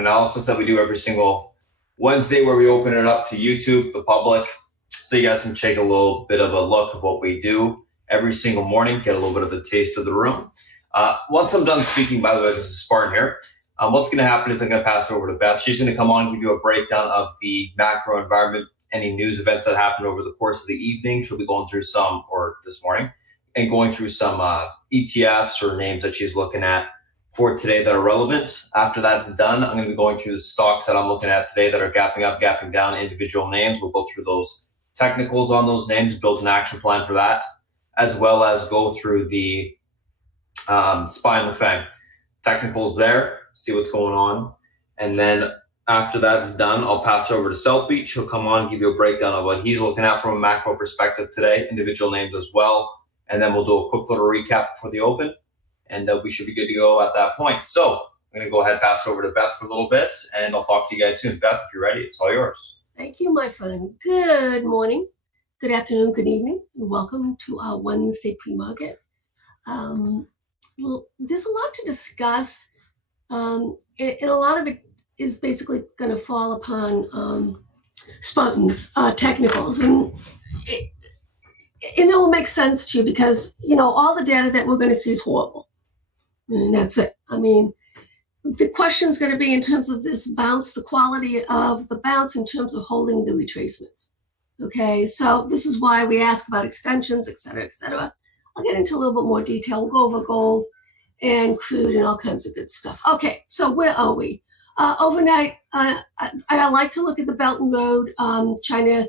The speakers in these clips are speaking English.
analysis that we do every single Wednesday, where we open it up to YouTube, the public, so you guys can take a little bit of a look of what we do every single morning, get a little bit of a taste of the room. Once I'm done speaking, by the way, this is Spartan here. What's going to happen is I'm going to pass it over to Beth. She's going to come on and give you a breakdown of the macro environment, any news events that happened over the course of the evening. She'll be going through some, or this morning, and going through some ETFs or names that she's looking at for today that are relevant. After that's done, I'm going to be going through the stocks that I'm looking at today that are gapping up, gapping down, individual names. We'll go through those technicals on those names, build an action plan for that, as well as go through the SPY and the FANG technicals there, see what's going on. And then after that's done, I'll pass it over to South Beach. He'll come on and give you a breakdown of what he's looking at from a macro perspective today, individual names as well. And then we'll do a quick little recap before the open, and we should be good to go at that point. So I'm going to go ahead and pass it over to Beth for a little bit, and I'll talk to you guys soon. Beth, if you're ready, it's all yours. Thank you, my friend. Good morning, good afternoon, good evening, and welcome to our Wednesday pre-market. Well, there's a lot to discuss, and a lot of it is basically going to fall upon Spartan's technicals, and it will make sense to you because, you know, all the data that we're going to see is horrible. And that's it. I mean, the question is going to be in terms of this bounce, the quality of the bounce in terms of holding the retracements. Okay, so this is why we ask about extensions, et cetera, et cetera. I'll get into a little bit more detail. We'll go over gold and crude and all kinds of good stuff. Okay, so where are we? Overnight, I like to look at the Belt and Road, China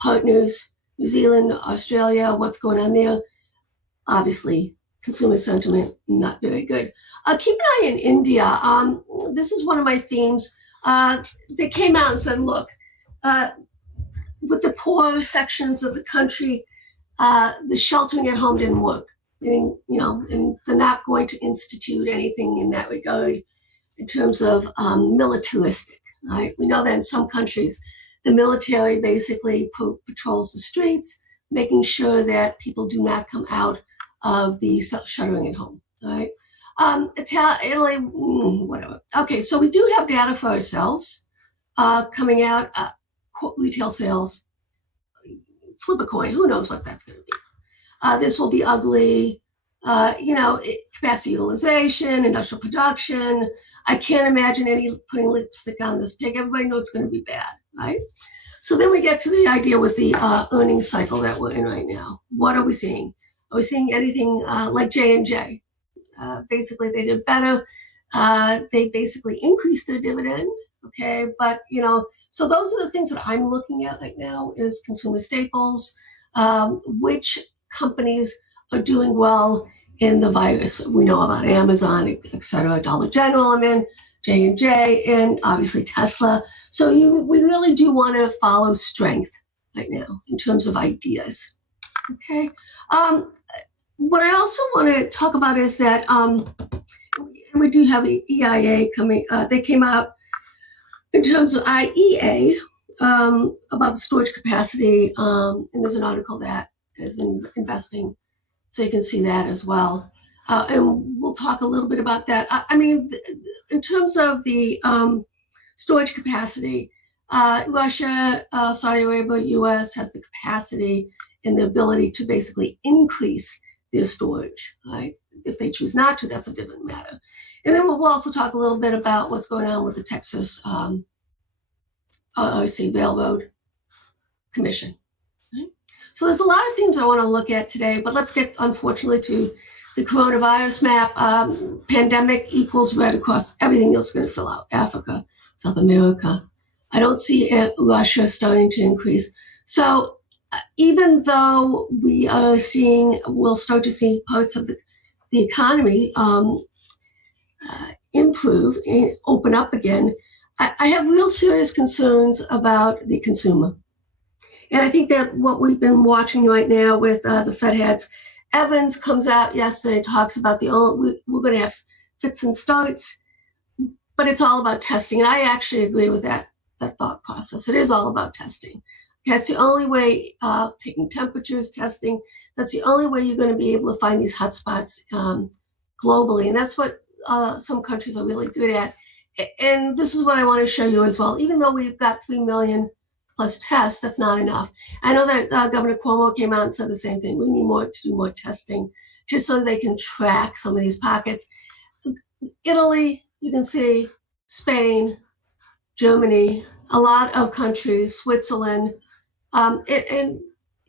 partners, New Zealand, Australia, what's going on there. Obviously, consumer sentiment, not very good. Keep an eye on India. This is one of my themes. They came out and said, look, with the poor sections of the country, the sheltering at home didn't work. And, you know, and they're not going to institute anything in that regard in terms of militaristic, right? We know that in some countries, the military basically patrols the streets, making sure that people do not come out of the shuttering at home, right? Italy, whatever. Okay, so we do have data for ourselves coming out, retail sales, flip a coin, who knows what that's going to be. This will be ugly, you know, capacity utilization, industrial production. I can't imagine any putting lipstick on this pig. Everybody knows it's going to be bad, right? So then we get to the idea with the earnings cycle that we're in right now. What are we seeing? Are we seeing anything like J&J? Basically, they did better. They basically increased their dividend, okay? But, you know, so those are the things that I'm looking at right now is consumer staples, which companies are doing well in the virus. We know about Amazon, et cetera, Dollar General, I'm in, J&J, and obviously Tesla. So we really do want to follow strength right now in terms of ideas, okay? What I also want to talk about is that we do have EIA coming. They came out in terms of IEA about the storage capacity, and there's an article that is in investing, so you can see that as well. And we'll talk a little bit about that. I mean, in terms of the storage capacity, Russia, Saudi Arabia, US has the capacity and the ability to basically increase their storage, right? If they choose not to, that's a different matter. And then we'll also talk a little bit about what's going on with the Texas Railroad Commission. Right? So there's a lot of things I want to look at today, but let's get, unfortunately, to the coronavirus map. Pandemic equals red across everything else going to fill out. Africa, South America. I don't see Russia starting to increase. So even though we'll start to see parts of the economy improve and open up again, I have real serious concerns about the consumer. And I think that what we've been watching right now with the Fed heads, Evans comes out yesterday, talks about we're going to have fits and starts, but it's all about testing. And I actually agree with that thought process. It is all about testing. That's the only way of taking temperatures, testing. That's the only way you're going to be able to find these hotspots globally. And that's what some countries are really good at, And this is what I want to show you as well. Even though we've got 3 million plus tests, that's not enough. I know that Governor Cuomo came out and said the same thing. We need more to do more testing just so they can track some of these pockets. Italy, you can see, Spain, Germany, a lot of countries, Switzerland, and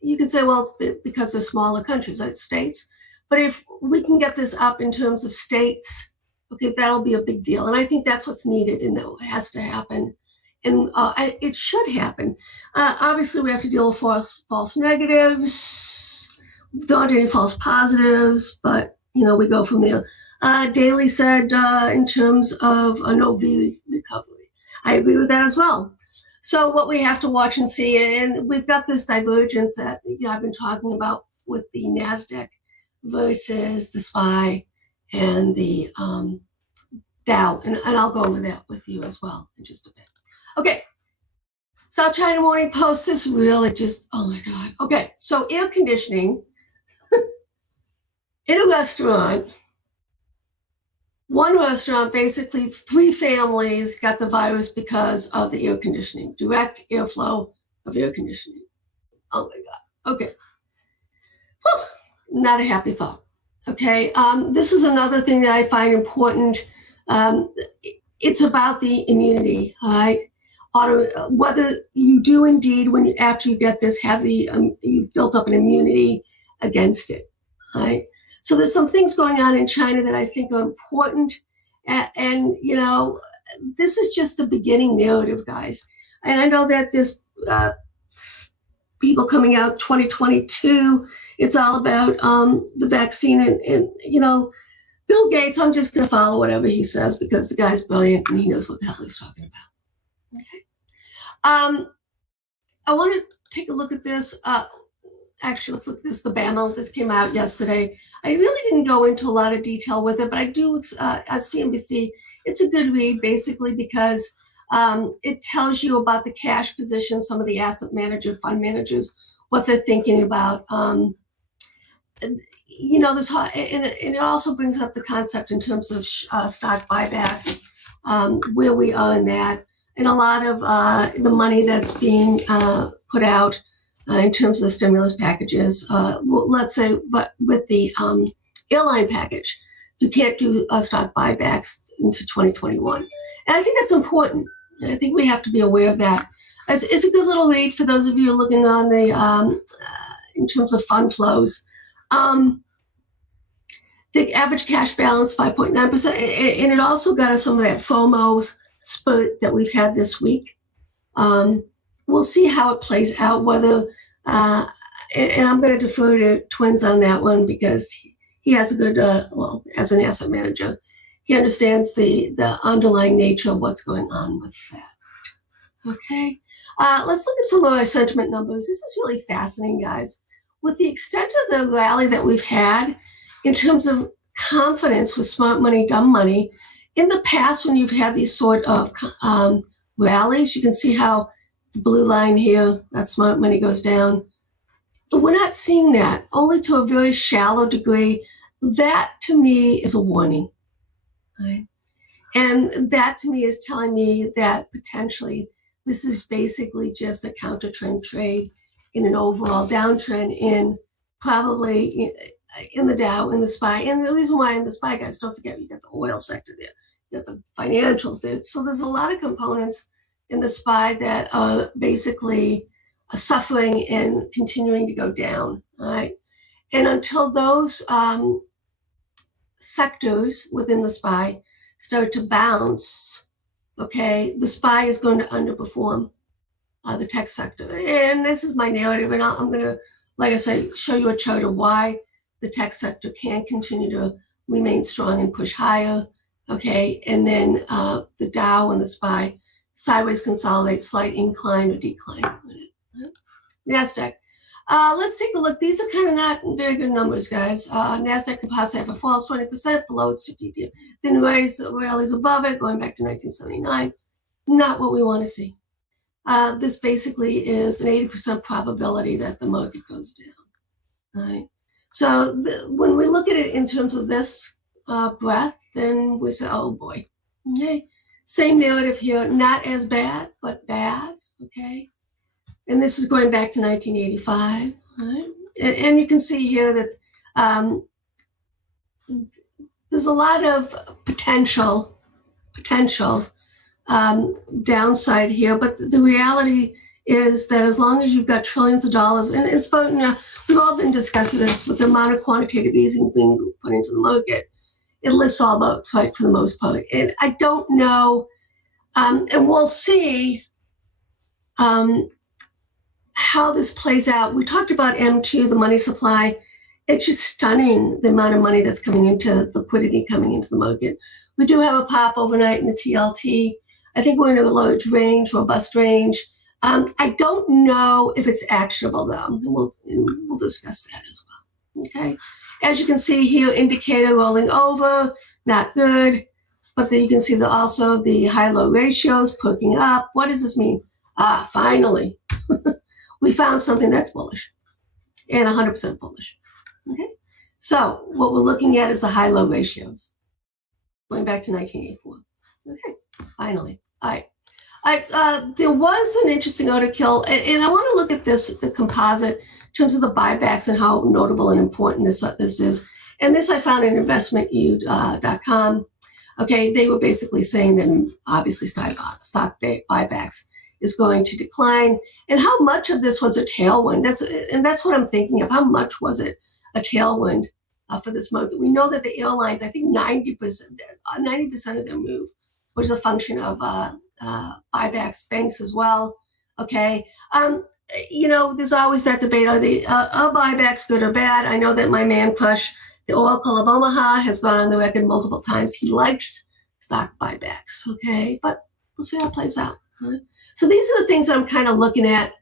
you can say, well, it's because they're smaller countries, like states. But if we can get this up in terms of states, okay, that'll be a big deal. And I think that's what's needed and that has to happen. And it should happen. Obviously, we have to deal with false negatives, not any false positives, but, we go from there. Daly said in terms of a no V recovery. I agree with that as well. So what we have to watch and see, and we've got this divergence that I've been talking about with the NASDAQ versus the SPY and the Dow, and I'll go over that with you as well in just a bit. Okay, South China Morning Post, this really just, oh my God. Okay, so air conditioning in a restaurant. One restaurant, basically 3 families got the virus because of the air conditioning, direct airflow of air conditioning. Oh my God. Okay. Whew. Not a happy thought. Okay. This is another thing that I find important. It's about the immunity, all right? Whether you do indeed, after you get this, have you've built up an immunity against it, all right? So there's some things going on in China that I think are important. And this is just the beginning narrative, guys. And I know that there's people coming out 2022. It's all about the vaccine. And Bill Gates, I'm just going to follow whatever he says because the guy's brilliant and he knows what the hell he's talking about. Okay. I want to take a look at this. Actually, let's look at this, the BAML. This came out yesterday. I really didn't go into a lot of detail with it, but I do, at CNBC, it's a good read, basically, because it tells you about the cash position, some of the asset managers, fund managers, what they're thinking about. This, and it also brings up the concept in terms of stock buybacks, where we are in that, and a lot of the money that's being put out in terms of the stimulus packages. Let's say, but with the airline package, you can't do stock buybacks into 2021. And I think that's important. I think we have to be aware of that. It's a good little read for those of you looking on the, in terms of fund flows. The average cash balance, 5.9%. And it also got us some of that FOMO spurt that we've had this week. We'll see how it plays out, whether, and I'm going to defer to Twins on that one because he has a good, as an asset manager, he understands the underlying nature of what's going on with that. Okay, let's look at some of our sentiment numbers. This is really fascinating, guys. With the extent of the rally that we've had in terms of confidence with smart money, dumb money, in the past when you've had these sort of rallies, you can see how the blue line here, that smart money goes down. We're not seeing that, only to a very shallow degree. That to me is a warning, right? And that to me is telling me that potentially this is basically just a counter trend trade in an overall downtrend in probably in the Dow, in the SPY. And the reason why in the SPY, guys, don't forget, you got the oil sector there, you got the financials there. So there's a lot of components in the SPY that are basically suffering and continuing to go down, right? And until those sectors within the SPY start to bounce, okay, the SPY is going to underperform the tech sector. And this is my narrative, and I'm going to, like I say, show you a chart of why the tech sector can continue to remain strong and push higher, okay? And then the Dow and the SPY sideways consolidate, slight incline or decline. NASDAQ. Let's take a look. These are kind of not very good numbers, guys. NASDAQ composite have a falls 20% below its 50-day. Then rallies above it, going back to 1979. Not what we want to see. This basically is an 80% probability that the market goes down. Right? So when we look at it in terms of this breadth, then we say, oh boy, okay. Same narrative here, not as bad, but bad, okay? And this is going back to 1985, right? And you can see here that there's a lot of potential downside here, but the reality is that as long as you've got trillions of dollars, and it's both, we've all been discussing this with the amount of quantitative easing being put into the market, it lifts all boats, right, for the most part. And I don't know, and we'll see how this plays out. We talked about M2, the money supply. It's just stunning the amount of money that's coming into liquidity coming into the market. We do have a pop overnight in the TLT. I think we're in a large range, robust range. I don't know if it's actionable though, and we'll discuss that as well. Okay, as you can see here, indicator rolling over, not good. But then you can see also the high-low ratios perking up. What does this mean? Finally, we found something that's bullish and 100% bullish. Okay, so what we're looking at is the high-low ratios going back to 1984. Okay, finally. All right. There was an interesting article, and I want to look at the composite in terms of the buybacks and how notable and important this is. And this I found in investmentu.com. Okay, they were basically saying that obviously stock buybacks is going to decline, and how much of this was a tailwind. That's what I'm thinking of. How much was it a tailwind for this market? We know that the airlines, I think 90% of their move was a function of buybacks, banks as well. Okay, there's always that debate: are buybacks good or bad? I know that my man crush, the Oracle of Omaha, has gone on the record multiple times. He likes stock buybacks. Okay, but we'll see how it plays out. Right? So these are the things that I'm kind of looking at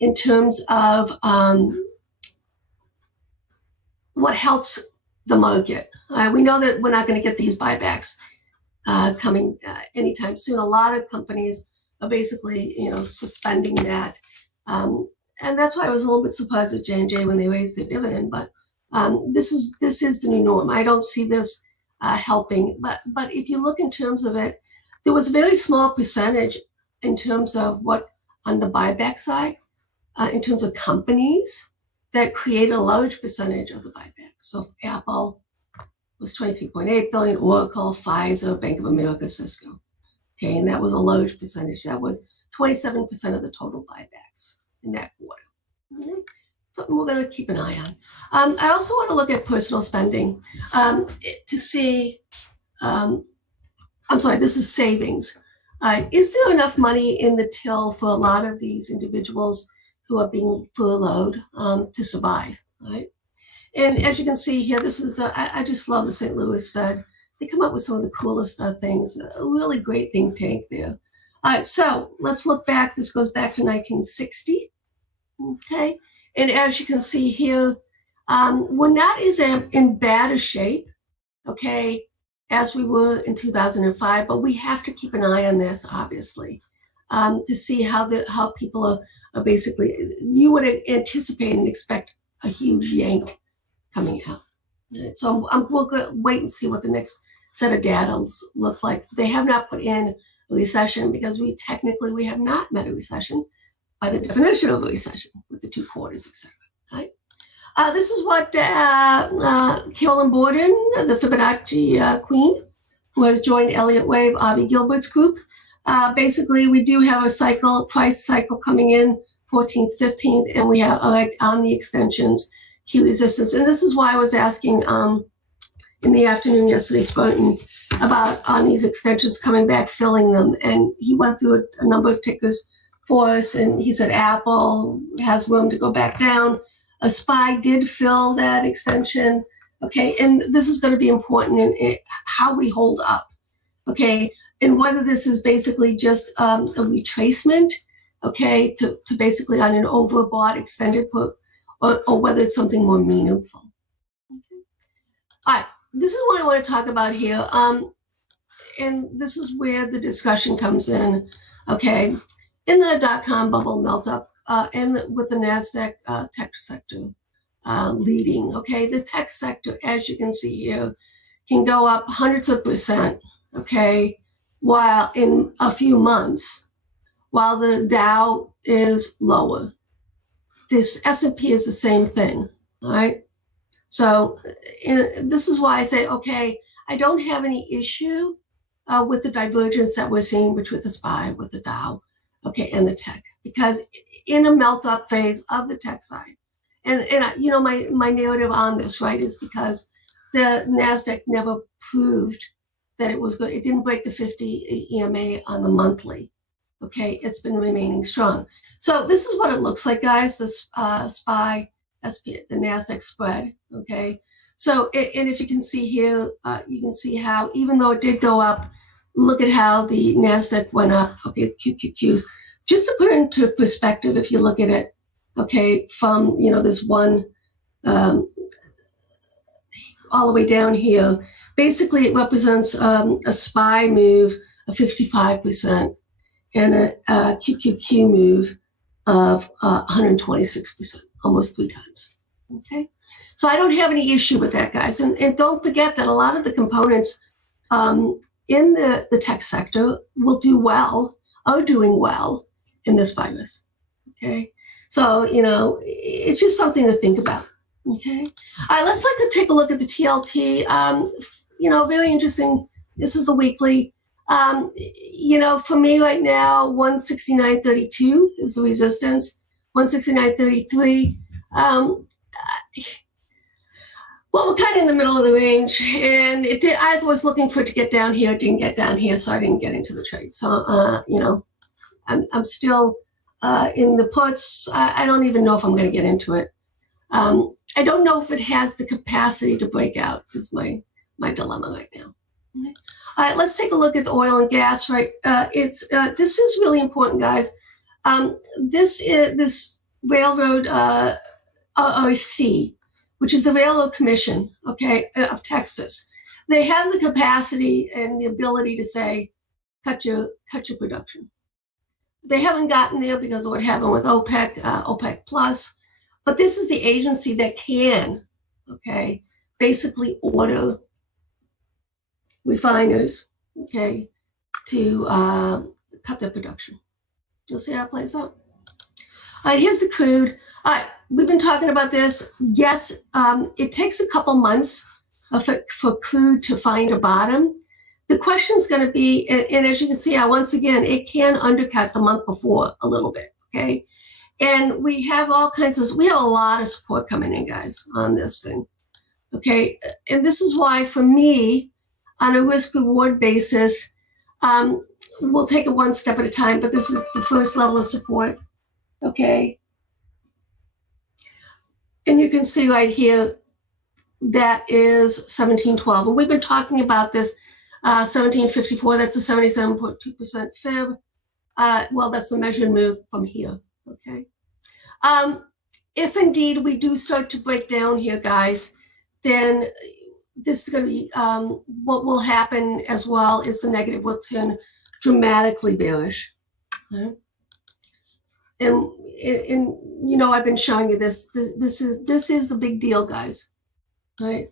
in terms of what helps the market. We know that we're not going to get these buybacks coming anytime soon. A lot of companies are basically, suspending that, and that's why I was a little bit surprised at J&J when they raised their dividend. But this is the new norm. I don't see this helping. But if you look in terms of it, there was a very small percentage in terms of what on the buyback side, in terms of companies that create a large percentage of the buyback. So Apple was 23.8 billion, Oracle, Pfizer, Bank of America, Cisco. Okay, and that was a large percentage. That was 27% of the total buybacks in that quarter. Okay? Something we're going to keep an eye on. I also want to look at personal spending to see, this is savings. Is there enough money in the till for a lot of these individuals who are being furloughed to survive, right? And as you can see here, this is I just love the St. Louis Fed. They come up with some of the coolest things, a really great think tank there. All right, so let's look back. This goes back to 1960, okay? And as you can see here, we're not as in bad a shape, okay, as we were in 2005, but we have to keep an eye on this, obviously, to see how people are basically, you would anticipate and expect a huge yank coming out. So we'll wait and see what the next set of data look like. They have not put in a recession because we have not met a recession by the definition of a recession with the 2 quarters, etc. Right? This is what Carolyn Borden, the Fibonacci queen, who has joined Elliott Wave, Avi Gilbert's group. Basically, we do have a price cycle coming in 14th, 15th, and we have on the extensions, key resistance. And this is why I was asking in the afternoon yesterday, Spartan, about on these extensions coming back, filling them. And he went through a number of tickers for us, and he said Apple has room to go back down. A SPY did fill that extension. Okay, and this is going to be important in how we hold up. Okay, and whether this is basically just a retracement, okay, to basically on an overbought extended put, or whether it's something more meaningful. Okay. All right, this is what I want to talk about here. And this is where the discussion comes in, okay? In the dot-com bubble melt up, and with the NASDAQ tech sector leading, okay? The tech sector, as you can see here, can go up hundreds of %, okay? while in a few months, while the Dow is lower. This S&P is the same thing, all right? So this is why I say, okay, I don't have any issue with the divergence that we're seeing between the SPY, with the Dow, okay, and the tech, because in a melt-up phase of the tech side, and you know, my narrative on this, right, is because the NASDAQ never proved that it was good. It didn't break the 50 EMA on the monthly, okay? It's been remaining strong. So this is what it looks like, guys, this SPY, SP, the NASDAQ spread, okay? So, and if you can see here, you can see how, even though it did go up, look at how the NASDAQ went up, okay, QQQs. Just to put it into perspective, if you look at it, okay, from, you know, this one all the way down here, basically it represents a SPY move of 55% and a QQQ move of 126%, almost 3 times, okay? So I don't have any issue with that, guys. And don't forget that a lot of the components in the tech sector will do well, are doing well in this virus, okay? So, you know, it's just something to think about, okay? All right, let's take a look at the TLT. You know, very interesting. This is the weekly. You know, for me right now, 169.32 is the resistance, 169.33. Well, we're kind of in the middle of the range, and it did. I was looking for it to get down here. It didn't get down here, so I didn't get into the trade. So, you know, I'm still in the puts. I don't even know if I'm going to get into it. I don't know if it has the capacity to break out. Is my dilemma right now. Okay. All right, let's take a look at the oil and gas. Right, this is really important, guys. This railroad ROC, which is the Railroad Commission, okay, of Texas. They have the capacity and the ability to say, cut your production. They haven't gotten there because of what happened with OPEC, OPEC Plus, but this is the agency that can, okay, basically order refiners, okay, to cut their production. Let's see how it plays out. All right, here's the crude. All right, we've been talking about this. Yes, it takes a couple months for crude to find a bottom. The question is going to be, and as you can see, once again, it can undercut the month before a little bit, okay? And we have all kinds of, we have a lot of support coming in, guys, on this thing, okay? And this is why, for me, on a risk-reward basis, we'll take it one step at a time, but this is the first level of support, okay? And you can see right here, that is 1712. And we've been talking about this 1754, that's a 77.2% fib. Well, that's the measured move from here, okay? If indeed we do start to break down here, guys, then this is going to be, what will happen as well is the negative will turn dramatically bearish, right? And you know, I've been showing you this. This is the big deal, guys, right?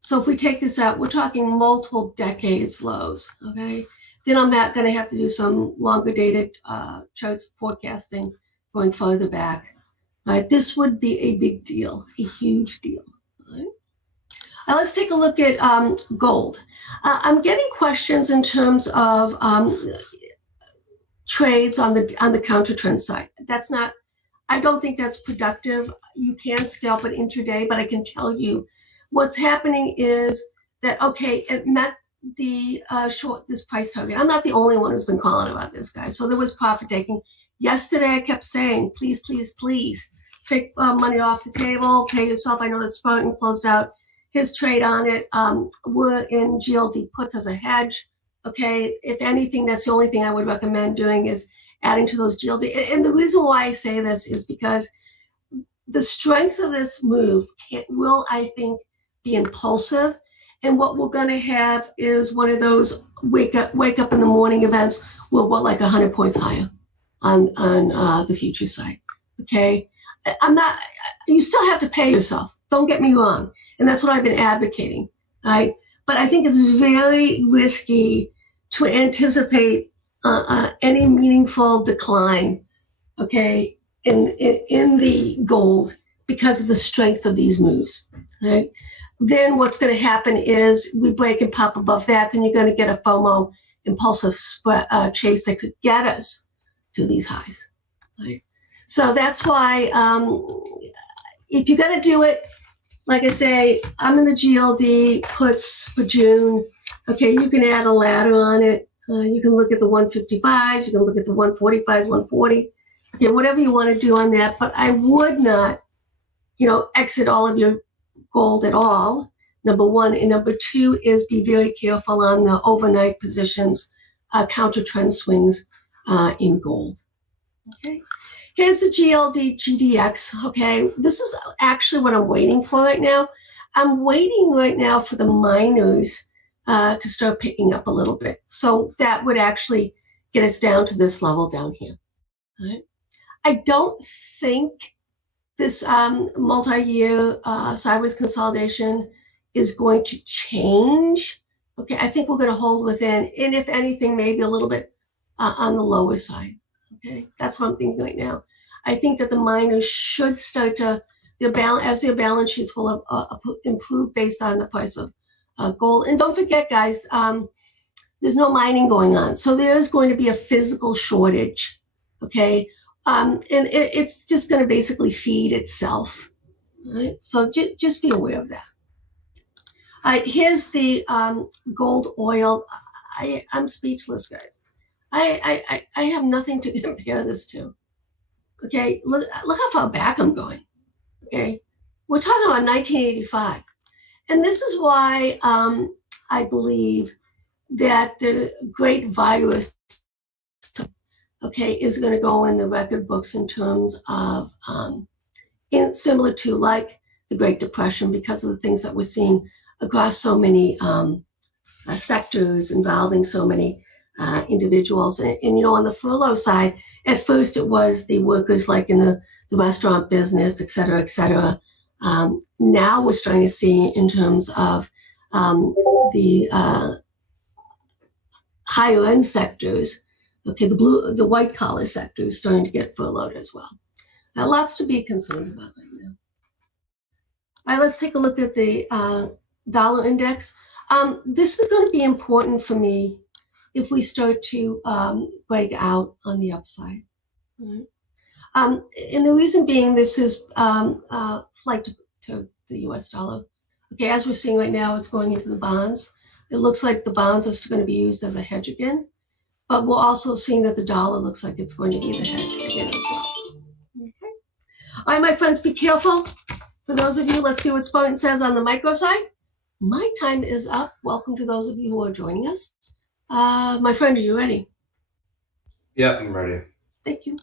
So if we take this out, we're talking multiple decades lows, okay? Then I'm not going to have to do some longer dated charts forecasting going further back. Right? This would be a big deal, a huge deal. Right? Now let's take a look at gold. I'm getting questions in terms of trades on the counter trend side. That's not, I don't think that's productive. You can scalp it intraday, but I can tell you what's happening is that, okay, it met the this price target. I'm not the only one who's been calling about this, guys. So there was profit taking. Yesterday, I kept saying, please, please, please take money off the table, pay yourself. I know that Spartan closed out his trade on it. We're in GLD puts as a hedge. Okay, if anything, that's the only thing I would recommend doing is adding to those GLD. And the reason why I say this is because the strength of this move will, I think, be impulsive. And what we're going to have is one of those wake up in the morning events where we're like 100 points higher on the future side. Okay, I'm not. You still have to pay yourself. Don't get me wrong, and that's what I've been advocating. Right, but I think it's very risky to anticipate any meaningful decline, okay, in the gold because of the strength of these moves, right? Then what's going to happen is we break and pop above that, then you're going to get a FOMO impulsive chase that could get us to these highs, right? So that's why if you're going to do it, like I say, I'm in the GLD puts for June. Okay, you can add a ladder on it. You can look at the 155s, you can look at the 145s, 140. Okay, whatever you want to do on that, but I would not, exit all of your gold at all, number one. And number two is be very careful on the overnight positions, counter trend swings in gold. Okay. Here's the GLD GDX. Okay, this is actually what I'm waiting for right now. I'm waiting right now for the miners to start picking up a little bit. So that would actually get us down to this level down here. All right. I don't think this multi-year sideways consolidation is going to change. Okay, I think we're going to hold within, and if anything, maybe a little bit on the lower side. Okay, that's what I'm thinking right now. I think that the miners should start to, as their balance sheets will improve based on the price of gold. And don't forget, guys, there's no mining going on. So there's going to be a physical shortage, okay? And it's just going to basically feed itself, right? So just be aware of that. All right, here's the gold oil. I'm speechless, guys. I have nothing to compare this to. Okay, look how far back I'm going. Okay, we're talking about 1985, and this is why I believe that the great virus, okay, is going to go in the record books in terms of similar to like the Great Depression, because of the things that we're seeing across so many sectors involving so many individuals. And on the furlough side, at first it was the workers like in the restaurant business, et cetera, et cetera. Now we're starting to see in terms of the higher end sectors, okay, the white collar sector is starting to get furloughed as well. Now, lots to be concerned about right now. All right, let's take a look at the dollar index. This is going to be important for me if we start to break out on the upside. Right? And the reason being, this is flight to the US dollar. Okay, as we're seeing right now, it's going into the bonds. It looks like the bonds are going to be used as a hedge again, but we're also seeing that the dollar looks like it's going to be the hedge again as well. Okay. All right, my friends, be careful. For those of you, let's see what Spartan says on the micro side. My time is up. Welcome to those of you who are joining us. My friend, are you ready? Yep, I'm ready. Thank you.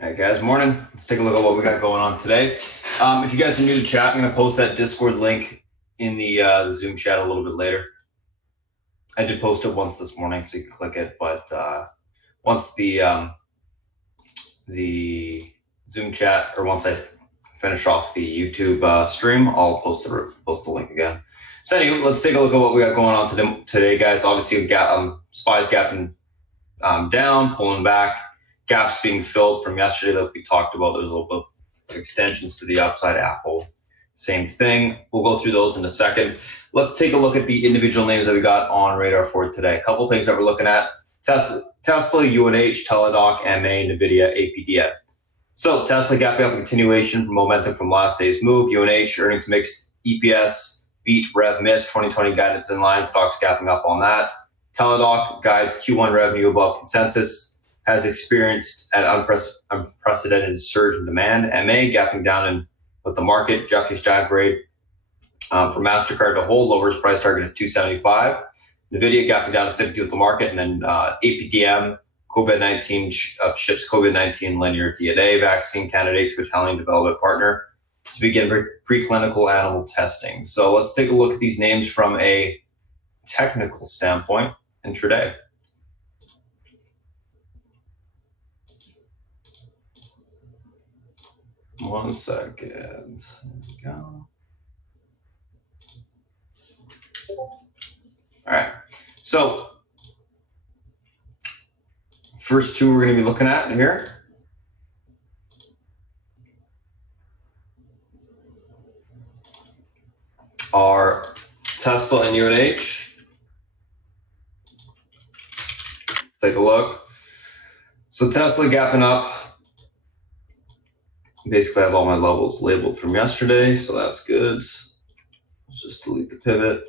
All right, guys, morning. Let's take a look at what we got going on today. If you guys are new to chat, I'm going to post that Discord link in the Zoom chat a little bit later. I did post it once this morning, so you can click it. But once the Zoom chat, or once I finish off the YouTube stream, I'll post the link again. So anyway, let's take a look at what we got going on today, guys. Obviously, we got SPY's gapping down, pulling back. Gaps being filled from yesterday that we talked about. There's a little bit of extensions to the upside. Apple, same thing. We'll go through those in a second. Let's take a look at the individual names that we got on radar for today. A couple things that we're looking at: Tesla, UNH, Teladoc, MA, NVIDIA, APDN. So Tesla gapping up, continuation momentum from last day's move. UNH earnings mixed, EPS beat, rev missed, 2020 guidance in line. Stocks gapping up on that. Teladoc guides Q1 revenue above consensus. Has experienced an unprecedented surge in demand. MA gapping down with the market. Jefferies downgrade for MasterCard to hold, lowers price target at 275. NVIDIA gapping down at 50 with the market. And then APDM, COVID-19 ships COVID-19 linear DNA vaccine candidate to Italian development partner to begin preclinical animal testing. So let's take a look at these names from a technical standpoint intraday. One second. There we go. All right. So first two we're going to be looking at here are Tesla and UNH. Take a look. So Tesla gapping up. Basically, I have all my levels labeled from yesterday, so that's good. Let's just delete the pivot.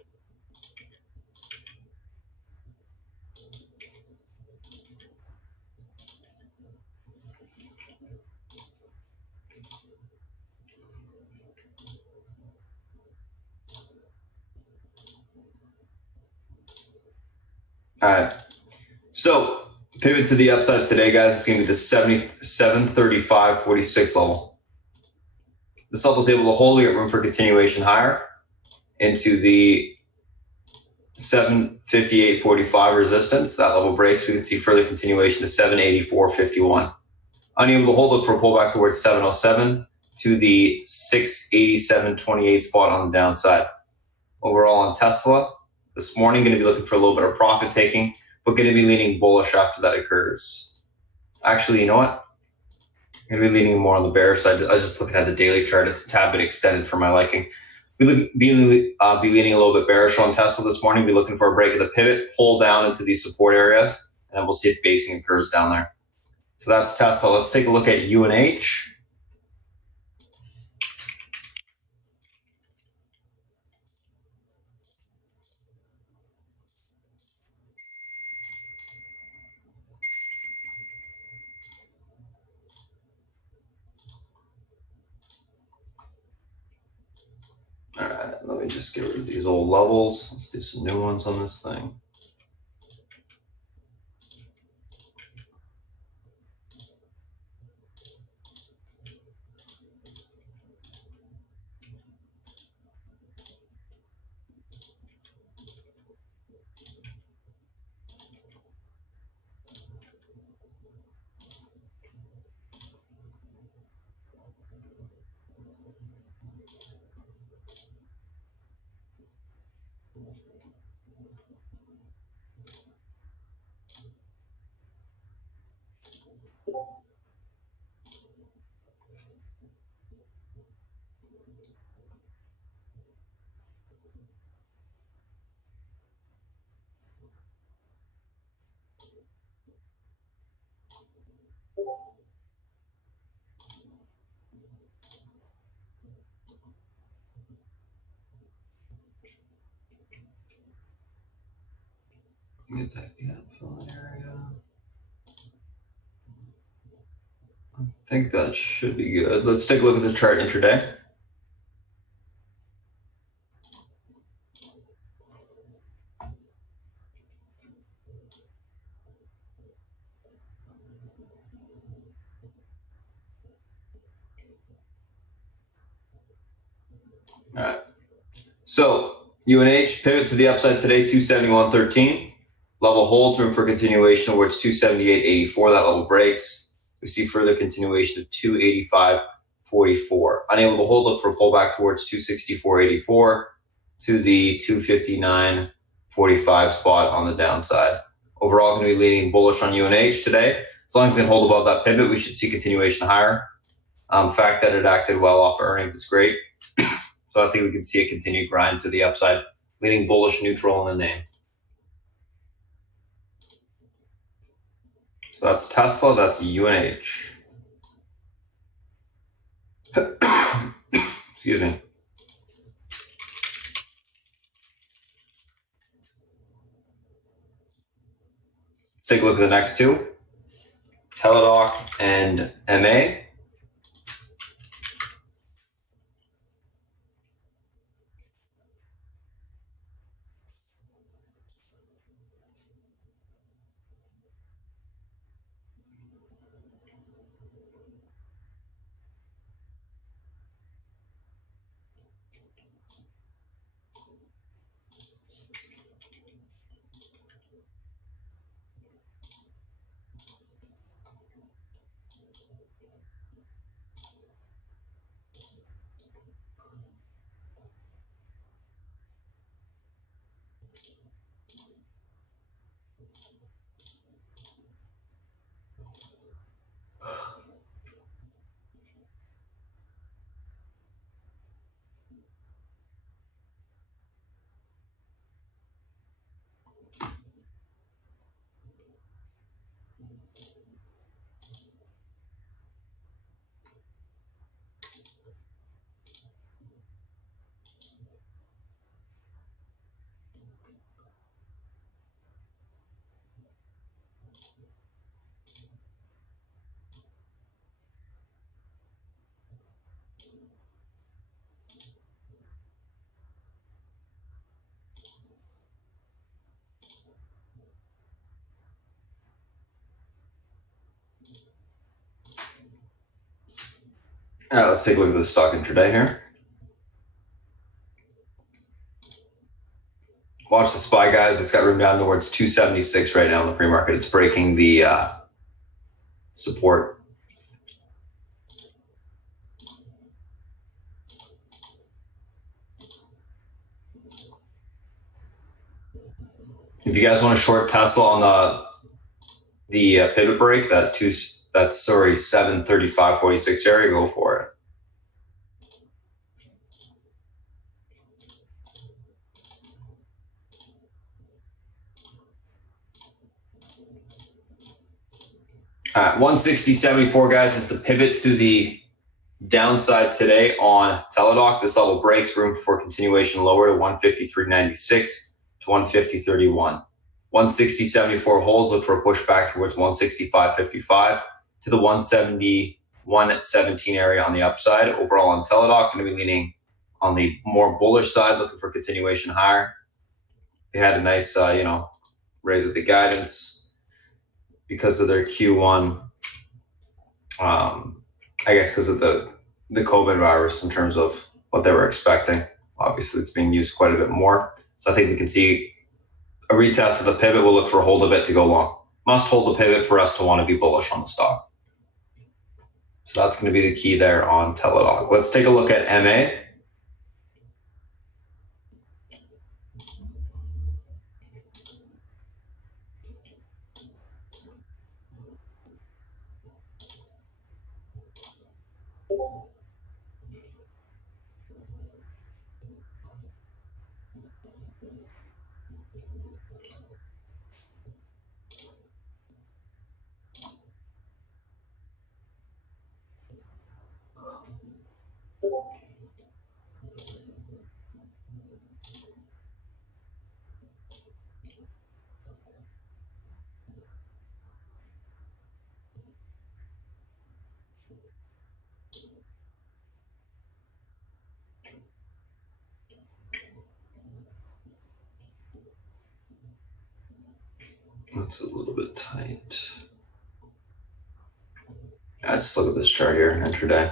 All right. So pivot to the upside today, guys. It's going to be the 77.35.46 level. This level is able to hold. We got room for continuation higher into the 758.45 resistance. That level breaks. We can see further continuation to 784.51. Unable to hold, look for a pullback towards 707 to the 687.28 spot on the downside. Overall on Tesla, this morning going to be looking for a little bit of profit taking, but going to be leaning bullish after that occurs. Actually, you know what? I'm going to be leaning more on the bearish side. I was just looking at the daily chart. It's a tad bit extended for my liking. Be leaning a little bit bearish on Tesla this morning. Be looking for a break of the pivot, pull down into these support areas, and then we'll see if basing occurs down there. So that's Tesla. Let's take a look at UNH. All right, let me just get rid of these old levels. Let's do some new ones on this thing. Get that gap filling area. I think that should be good. Let's take a look at the chart intraday. All right. So UNH pivot to the upside today, 271.13. Level holds, room for continuation towards 278.84. That level breaks. We see further continuation of 285.44. Unable to hold, look for a pullback towards 264.84 to the 259.45 spot on the downside. Overall, going to be leaning bullish on UNH today. As long as it can hold above that pivot, we should see continuation higher. The fact that it acted well off earnings is great. So I think we can see a continued grind to the upside, leaning bullish neutral in the name. So that's Tesla, that's UNH. Excuse me. Let's take a look at the next two. Teladoc and MA. All right, let's take a look at the stock intraday here. Watch the SPY, guys. It's got room down towards 276 right now in the pre-market. It's breaking the support. If you guys want to short Tesla on the pivot break, that's 735.46 area, go for it. All right, 160.74, guys, is the pivot to the downside today on Teladoc. This level breaks, room for continuation lower to 153.96 to 150.31. 160.74 holds, look for a pushback towards 165.55 to the 171.17 area on the upside. Overall on Teladoc, going to be leaning on the more bullish side, looking for continuation higher. They had a nice, raise of the guidance because of their Q1. I guess because of the COVID virus in terms of what they were expecting. Obviously, it's being used quite a bit more. So I think we can see a retest of the pivot. We'll look for a hold of it to go long. Must hold the pivot for us to want to be bullish on the stock. So that's going to be the key there on Teladoc. Let's take a look at MA. That's a little bit tight. Let's look at this chart here, intraday.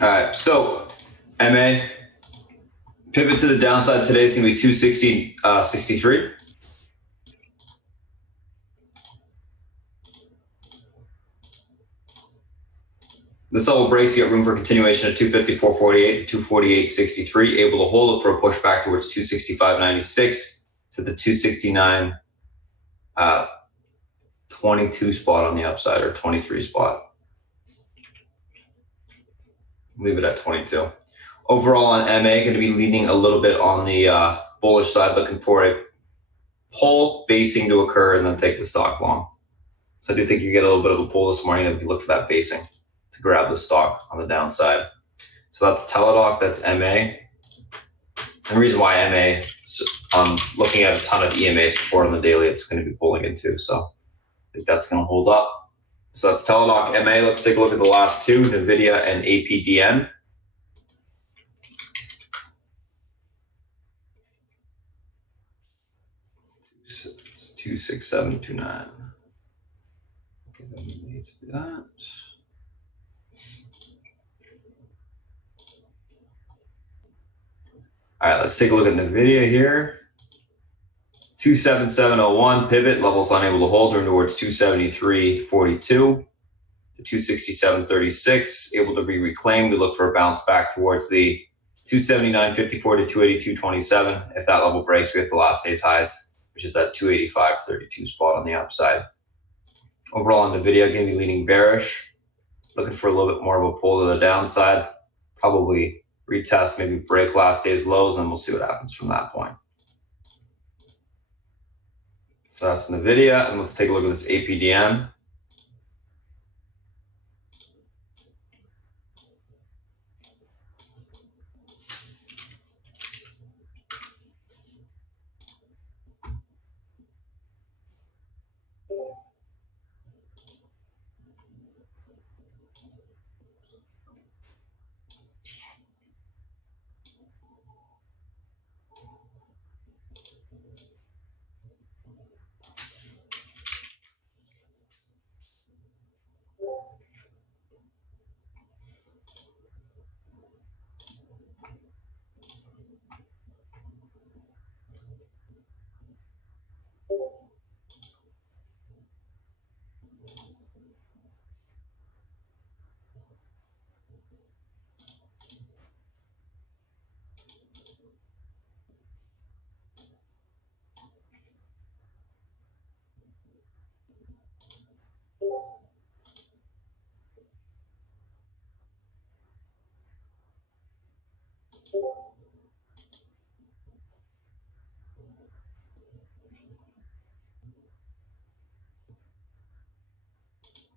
All right, so MA, pivot to the downside today is going to be 260.63. This level breaks, you got room for continuation at 254.48 to 248.63, able to hold it for a pushback towards 265.96 to the 269.22 spot on the upside, or 23 spot. Leave it at 22. Overall on MA, going to be leaning a little bit on the bullish side, looking for a pull basing to occur and then take the stock long. So I do think you get a little bit of a pull this morning if you look for that basing to grab the stock on the downside. So that's Teladoc, that's MA. And the reason why MA, I'm looking at a ton of EMA support on the daily, it's going to be pulling into. So I think that's going to hold up. So that's Teladoc, MA. Let's take a look at the last two, NVIDIA and APDN. It's 26729. Okay, then we need to do that. All right, let's take a look at NVIDIA here. 277.01 pivot, levels unable to hold, room towards 273.42 to 267.36, able to be reclaimed. We look for a bounce back towards the 279.54 to 282.27. If that level breaks, we hit the last day's highs, which is that 285.32 spot on the upside. Overall on NVIDIA, going to be leaning bearish, looking for a little bit more of a pull to the downside, probably retest, maybe break last day's lows, and we'll see what happens from that point. So that's NVIDIA, and let's take a look at this APDN.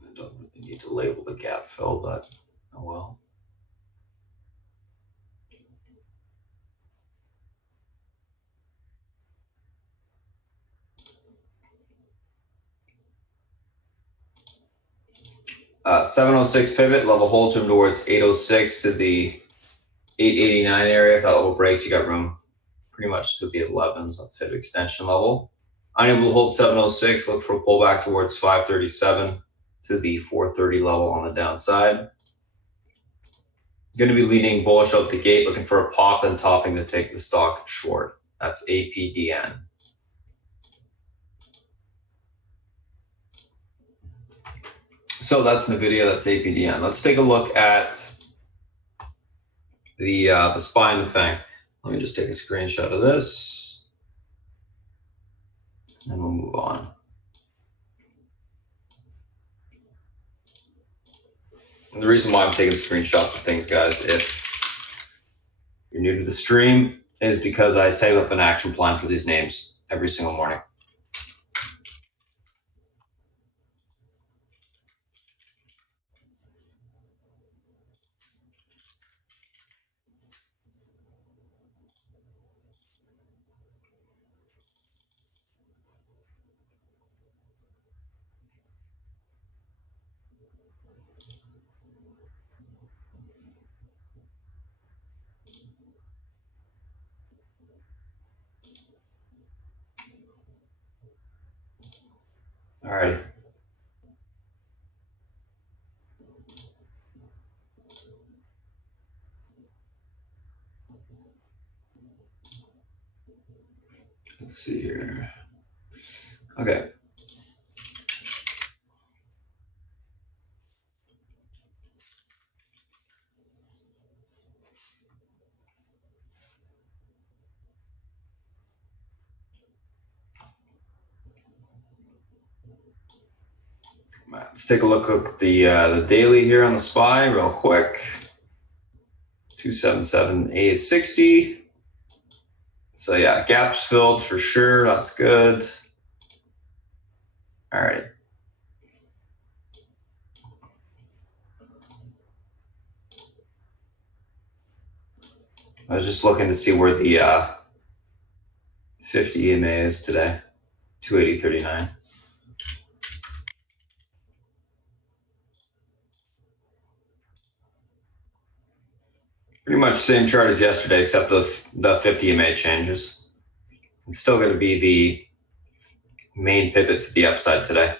I don't really need to label the gap fill, but oh well. $706 pivot, level holds room towards 806 to the 889 area. If that level breaks, you got room pretty much to the 11s of fib extension level. Unable to hold 706, look for a pullback towards 537 to the 430 level on the downside. Going to be leaning bullish out the gate, looking for a pop and topping to take the stock short. That's APDN. So that's NVIDIA, that's APDN. Let's take a look at the SPY and the FANG. Let me just take a screenshot of this and we'll move on. And the reason why I'm taking screenshots of things, guys, if you're new to the stream, is because I type up an action plan for these names every single morning. Alrighty. Let's see here. Okay. Let's take a look at the daily here on the SPY real quick. 277 A60. So yeah, gaps filled for sure. That's good. All right. I was just looking to see where the 50 EMA is today. 280.39. Pretty much same chart as yesterday, except the 50 EMA changes. It's still going to be the main pivot to the upside today.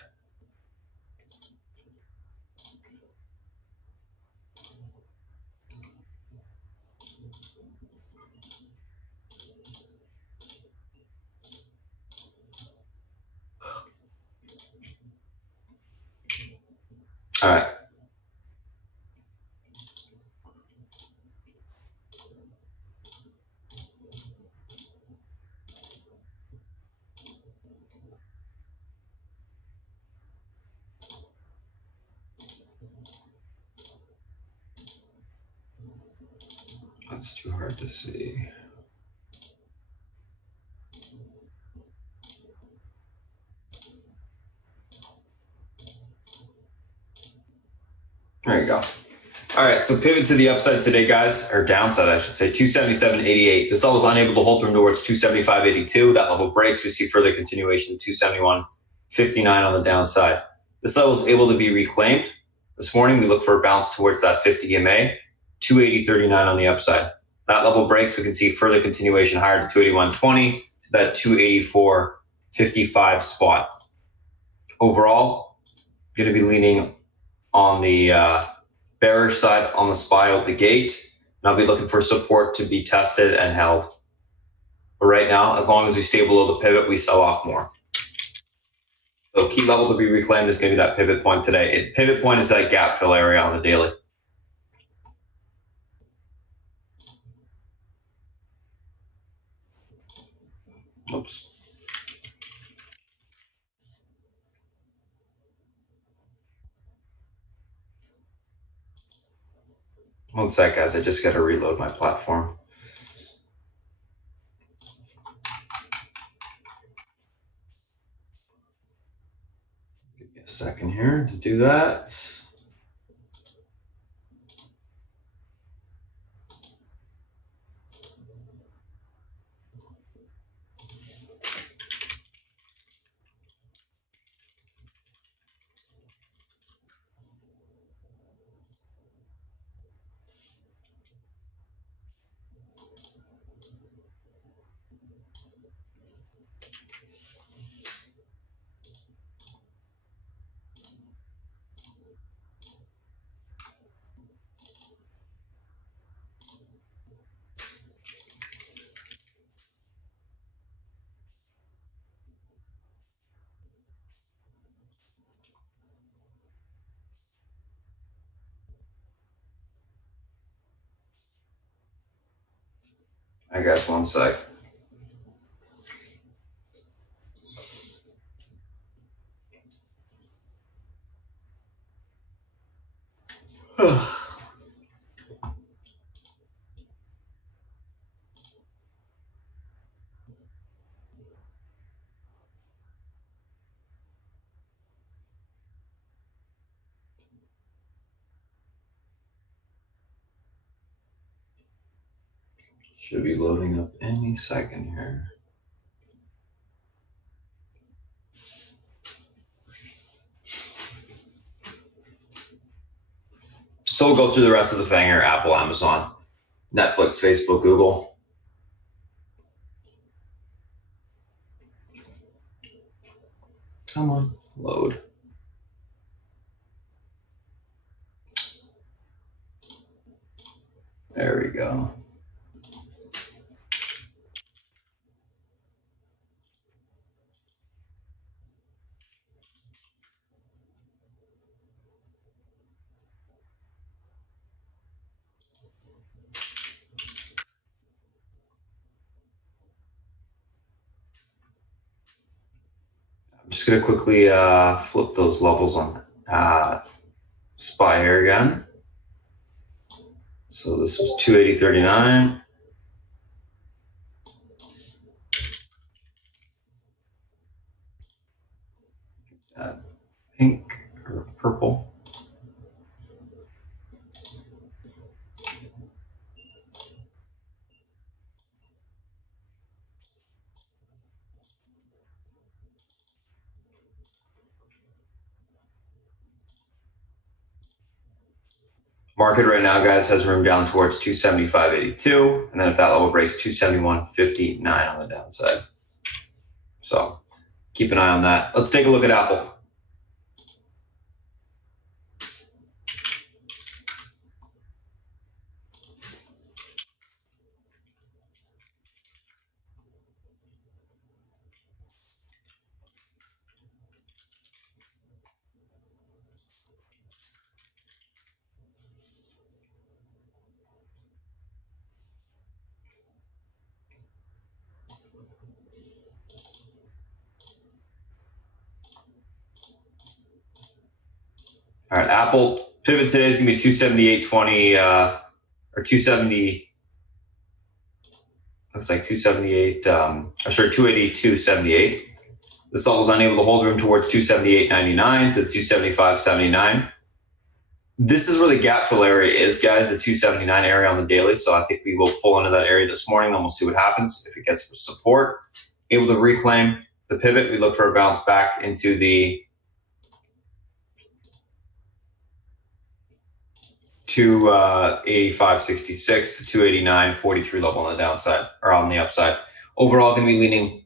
All right. Let's It's too hard to see. There you go. All right, so pivot to the upside today, guys, or downside, I should say, 277.88. This level is unable to hold through towards 275.82. That level breaks. We see further continuation to 271.59 on the downside. This level is able to be reclaimed. This morning, we look for a bounce towards that 50 EMA, 280.39 on the upside. That level breaks. We can see further continuation higher to 281.20 to that 284.55 spot. Overall, going to be leaning on the bearish side on the SPY out the gate, and I'll be looking for support to be tested and held. But right now, as long as we stay below the pivot, we sell off more. So key level to be reclaimed is going to be that pivot point today. Pivot point is that gap fill area on the daily. Oops. One sec, guys. I just got to reload my platform. Give me a second here to do that. I guess one sec. Should be loading up any second here. So we'll go through the rest of the FANG here: Apple, Amazon, Netflix, Facebook, Google. Come on, load. There we go. I'm just going to quickly flip those levels on SPY here again. So this was 280.39. Pink or purple. Market right now, guys, has room down towards 275.82. And then if that level breaks, 271.59 on the downside. So keep an eye on that. Let's take a look at Apple. All right, Apple pivot today is going to be 278.20 or 270. Looks like 282.78. This level is unable to hold room towards 278.99 to the 275.79. This is where the gap fill area is, guys, the 279 area on the daily. So I think we will pull into that area this morning and we'll see what happens. If it gets support, able to reclaim the pivot, we look for a bounce back into the 285.66 to 289.43 level on the downside or on the upside. Overall, going to be leaning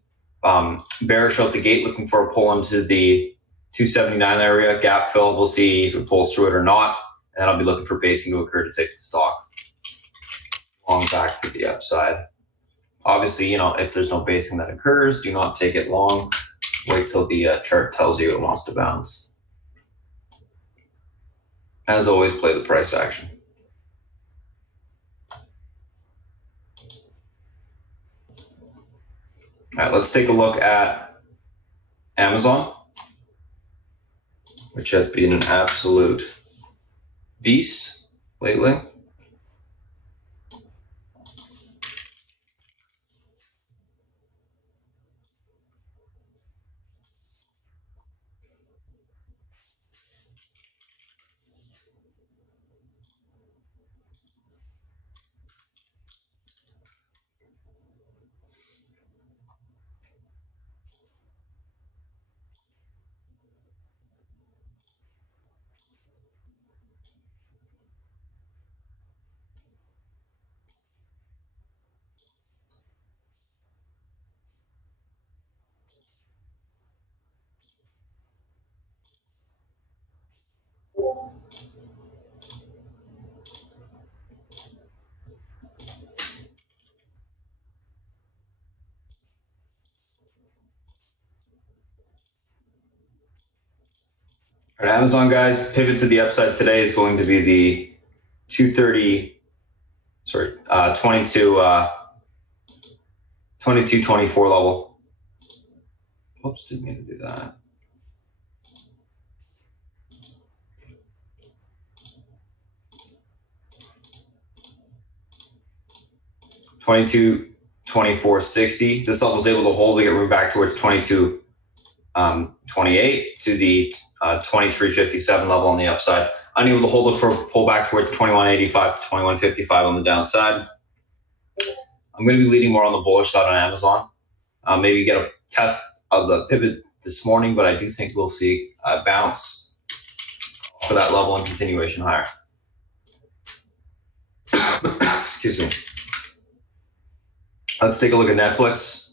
bearish out the gate, looking for a pull into the 279 area, gap fill. We'll see if it pulls through it or not. And I'll be looking for basing to occur to take the stock long back to the upside. Obviously, if there's no basing that occurs, do not take it long. Wait till the chart tells you it wants to bounce. As always, play the price action. All right, let's take a look at Amazon, which has been an absolute beast lately. All right, Amazon, guys, pivot to the upside today is going to be the 22.24 level. Oops, didn't mean to do that. $22.24.60. This level is able to hold. We get room back towards 22.28 to the 23.57 level on the upside. Unable to hold, look for a pullback towards 21.85 to 21.55 on the downside. I'm going to be leading more on the bullish side on Amazon. Maybe get a test of the pivot this morning, but I do think we'll see a bounce for that level and continuation higher. Excuse me. Let's take a look at Netflix.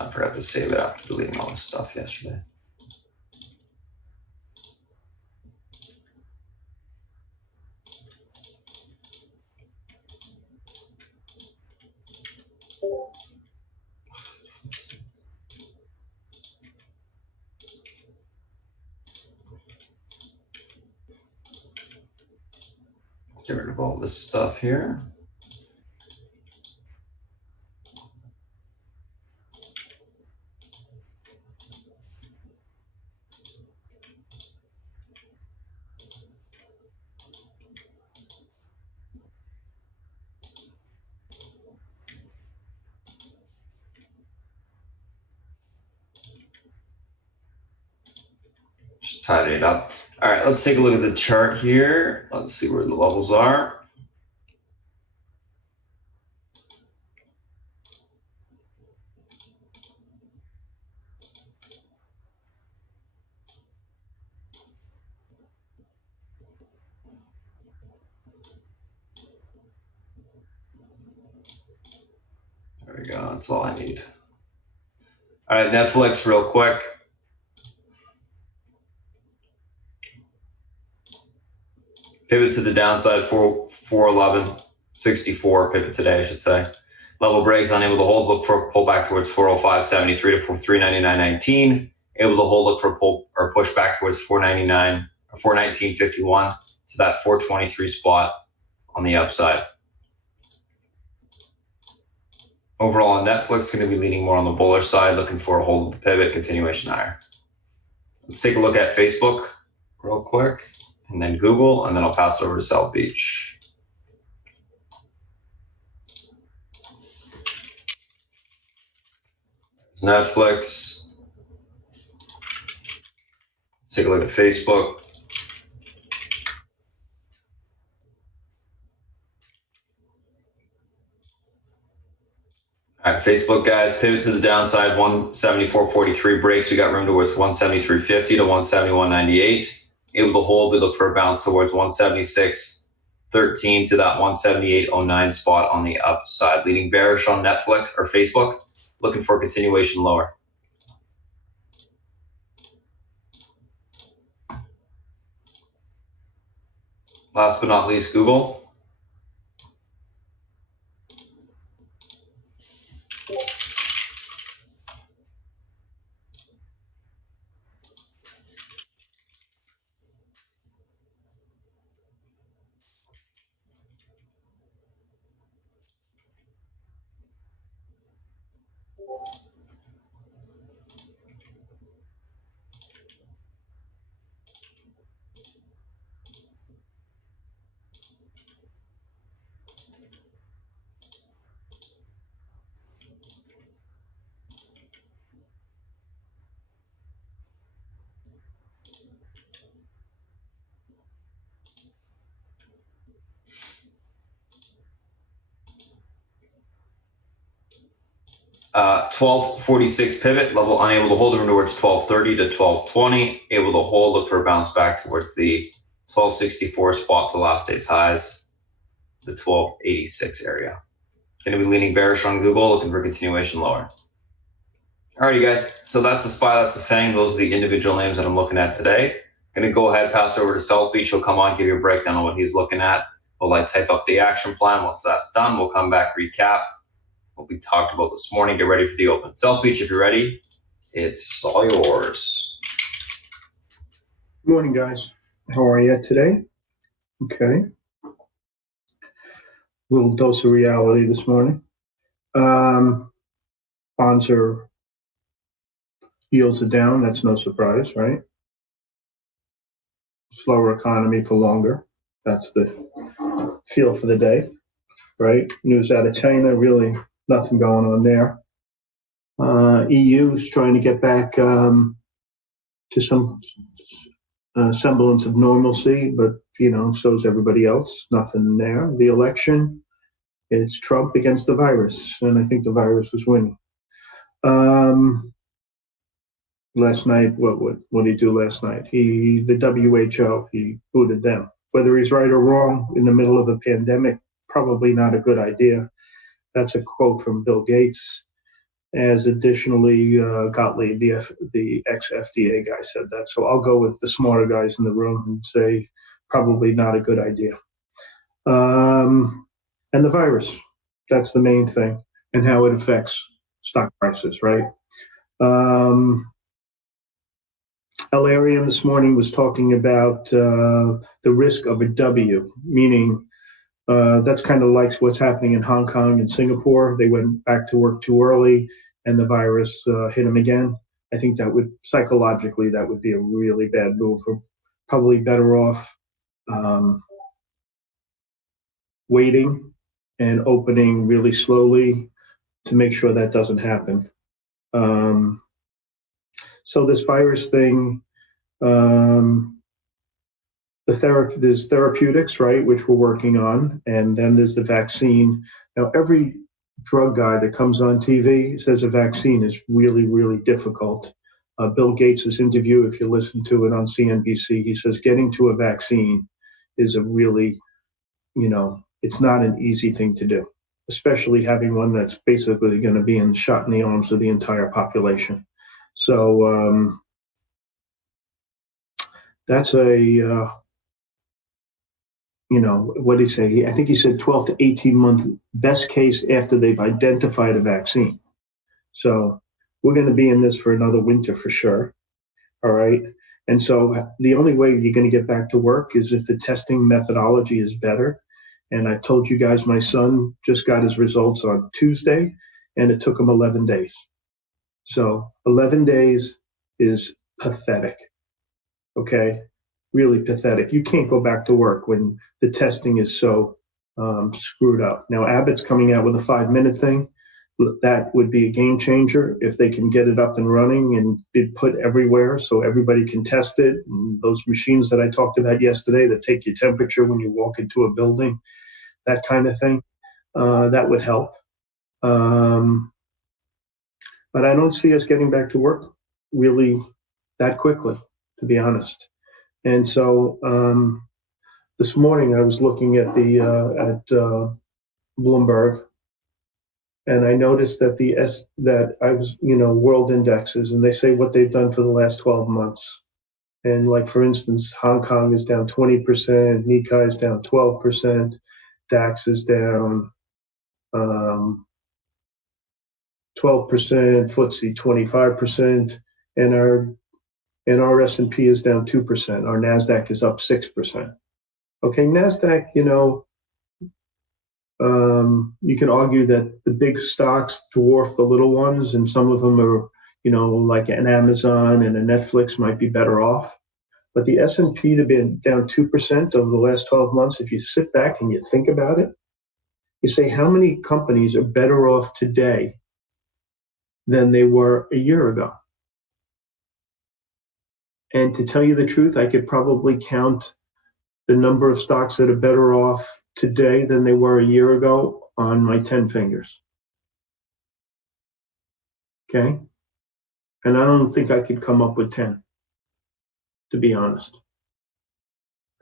I forgot to save it after deleting all this stuff yesterday. Get rid of all this stuff here. Just tidied it up. All right, let's take a look at the chart here. Let's see where the levels are. There we go. That's all I need. All right, Netflix, real quick. Pivot to the downside, 411.64. Pivot today, I should say. Level breaks, unable to hold. Look for a pullback towards 405.73 to 399.19. Able to hold. Look for a pull or push back towards 499 or 419.51 to that 423 spot on the upside. Overall on Netflix, going to be leaning more on the bullish side, looking for a hold of the pivot, continuation higher. Let's take a look at Facebook real quick, and then Google, and then I'll pass it over to South Beach. Netflix. Let's take a look at Facebook. All right, Facebook guys, pivot to the downside, 174.43 breaks. We got room towards 173.50 to 171.98. Able to hold, we look for a bounce towards 176.13 to that 178.09 spot on the upside. Leading bearish on Netflix or Facebook, looking for a continuation lower. Last but not least, Google. 1246 pivot, level unable to hold, room towards 1230 to 1220. Able to hold, look for a bounce back towards the 1264 spot to last day's highs, the 1286 area. Going to be leaning bearish on Google, looking for continuation lower. Alrighty guys, so that's the SPY, that's the FANG. Those are the individual names that I'm looking at today. Going to go ahead, pass over to South Beach. He'll come on, give you a breakdown on what he's looking at. While I type up the action plan. Once that's done, we'll come back, recap what we talked about this morning, get ready for the open. South Beach, if you're ready, it's all yours. Good morning, guys. How are you today? Okay. Little dose of reality this morning. Bonds are, yields are down. That's no surprise, right? Slower economy for longer. That's the feel for the day, right? News out of China, really nothing going on there. EU is trying to get back to some semblance of normalcy, but so is everybody else. Nothing there. The election, it's Trump against the virus, and I think the virus was winning. Last night, what did he do last night? The WHO, he booted them. Whether he's right or wrong in the middle of a pandemic, probably not a good idea. That's a quote from Bill Gates. As additionally, Gottlieb, the ex-FDA guy, said that. So I'll go with the smarter guys in the room and say probably not a good idea. And the virus, that's the main thing, and how it affects stock prices, right? Alarian this morning was talking about the risk of a W, meaning that's kind of like what's happening in Hong Kong and Singapore. They went back to work too early and the virus hit them again. I think that would, psychologically, that would be a really bad move. We're probably better off waiting and opening really slowly to make sure that doesn't happen. So this virus thing, there's therapeutics, right, which we're working on, and then there's the vaccine. Now, every drug guy that comes on TV says a vaccine is really, really difficult. Bill Gates' interview, if you listen to it on CNBC, he says getting to a vaccine is a really, it's not an easy thing to do, especially having one that's basically going to be shot in the arms of the entire population. So that's a, what did he say? I think he said 12 to 18 month best case after they've identified a vaccine. So we're going to be in this for another winter for sure. All right. And so the only way you're going to get back to work is if the testing methodology is better. And I've told you guys, my son just got his results on Tuesday, and it took them 11 days. So 11 days is pathetic, okay? Really pathetic. You can't go back to work when the testing is so screwed up. Now, Abbott's coming out with a 5-minute thing. That would be a game changer if they can get it up and running and be put everywhere so everybody can test it. And those machines that I talked about yesterday that take your temperature when you walk into a building, that kind of thing, that would help. But I don't see us getting back to work really that quickly, to be honest. And so this morning I was looking at Bloomberg, and I noticed that world indexes, and they say what they've done for the last 12 months. And like, for instance, Hong Kong is down 20%, Nikkei is down 12%, DAX is down 12%, FTSE 25%, and our S&P is down 2%. Our Nasdaq is up 6%. Okay, Nasdaq, you can argue that the big stocks dwarf the little ones, and some of them are, like an Amazon and a Netflix might be better off. But the S&P to be down 2% over the last 12 months, if you sit back and you think about it, you say, how many companies are better off today than they were a year ago? And to tell you the truth, I could probably count the number of stocks that are better off today than they were a year ago on my 10 fingers. Okay? And I don't think I could come up with 10, to be honest.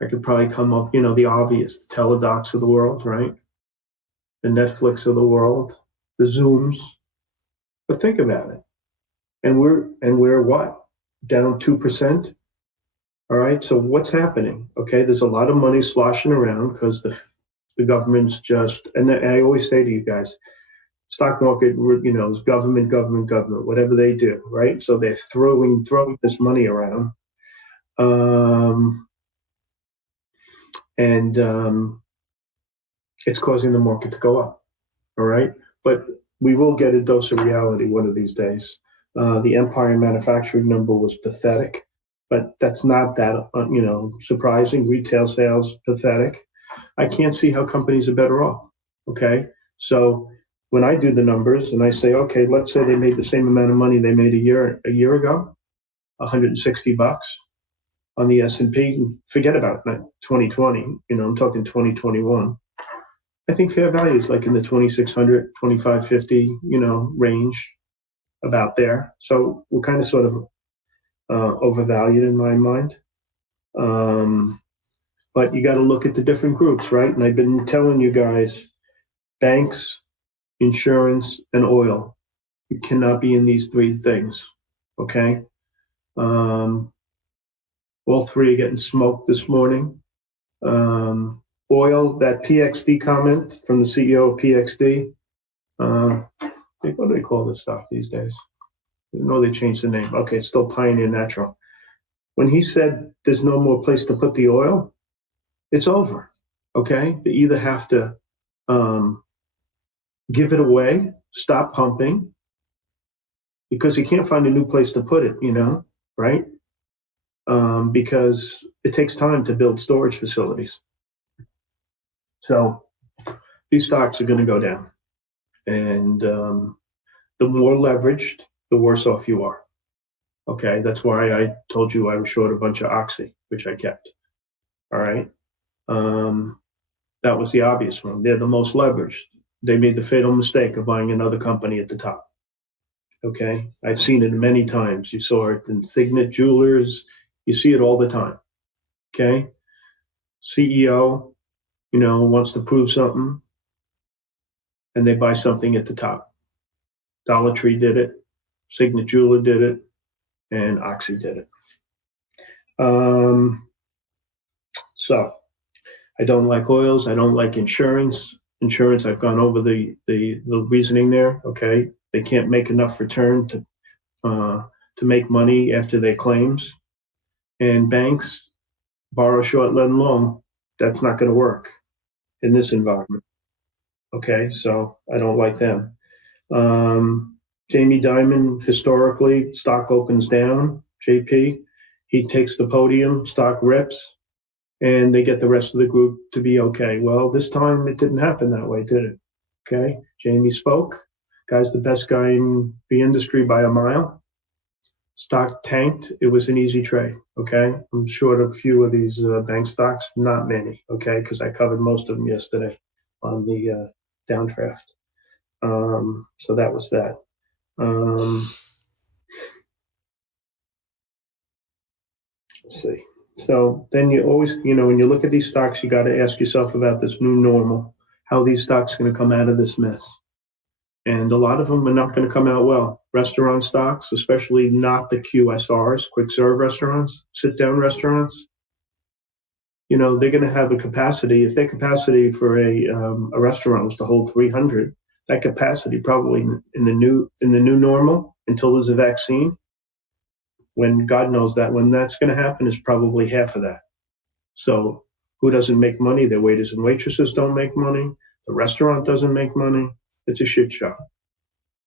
I could probably come up, the obvious, the Teledocs of the world, right? The Netflix of the world, the Zooms. But think about it. And we're what? Down 2%? All right, so what's happening? Okay, there's a lot of money sloshing around because the government's just, and I always say to you guys, stock market, is government, whatever they do, right? So they're throwing this money around. And it's causing the market to go up, all right? But we will get a dose of reality one of these days. The Empire manufacturing number was pathetic, but that's not that, surprising. Retail sales, pathetic. I can't see how companies are better off, okay? So when I do the numbers and I say, okay, let's say they made the same amount of money they made a year ago, $160 on the S&P, forget about 2020, I'm talking 2021. I think fair value is like in the 2,600, 2,550, range, about there. So we're kind of sort of overvalued in my mind. But you got to look at the different groups, right? And I've been telling you guys, banks, insurance, and oil. You cannot be in these three things, okay? All three are getting smoked this morning. Oil, that PXD comment from the CEO of PXD. What do they call this stuff these days? I know they changed the name. Okay, it's still Pioneer Natural. When he said there's no more place to put the oil, it's over, okay? They either have to give it away, stop pumping, because you can't find a new place to put it, right? Because it takes time to build storage facilities. So these stocks are going to go down. And the more leveraged, the worse off you are. Okay, that's why I told you I was short a bunch of Oxy, which I kept. All right. That was the obvious one. They're the most leveraged. They made the fatal mistake of buying another company at the top. Okay, I've seen it many times. You saw it in Signet Jewelers. You see it all the time. Okay, CEO, wants to prove something, and they buy something at the top. Dollar Tree did it, Signet Jeweler did it, and Oxy did it. So I don't like oils. I don't like insurance. Insurance, I've gone over the reasoning there. Okay, they can't make enough return to make money after their claims. And banks, borrow short, lend long. That's not going to work in this environment. Okay, so I don't like them. Jamie Dimon, historically, stock opens down, JP. He takes the podium, stock rips, and they get the rest of the group to be okay. Well, this time it didn't happen that way, did it? Okay, Jamie spoke. Guy's the best guy in the industry by a mile. Stock tanked. It was an easy trade. Okay, I'm short of a few of these bank stocks, not many. Okay, because I covered most of them yesterday on the downdraft. So that was that. Let's see. So then you always, when you look at these stocks, you got to ask yourself about this new normal. How are these stocks going to come out of this mess? And a lot of them are not going to come out well. Restaurant stocks, especially not the QSRs, quick serve restaurants, sit down restaurants. They're going to have a capacity. If their capacity for a restaurant was to hold 300, that capacity probably in the new normal until there's a vaccine. When God knows that when that's going to happen is probably half of that. So who doesn't make money? The waiters and waitresses don't make money. The restaurant doesn't make money. It's a shit show.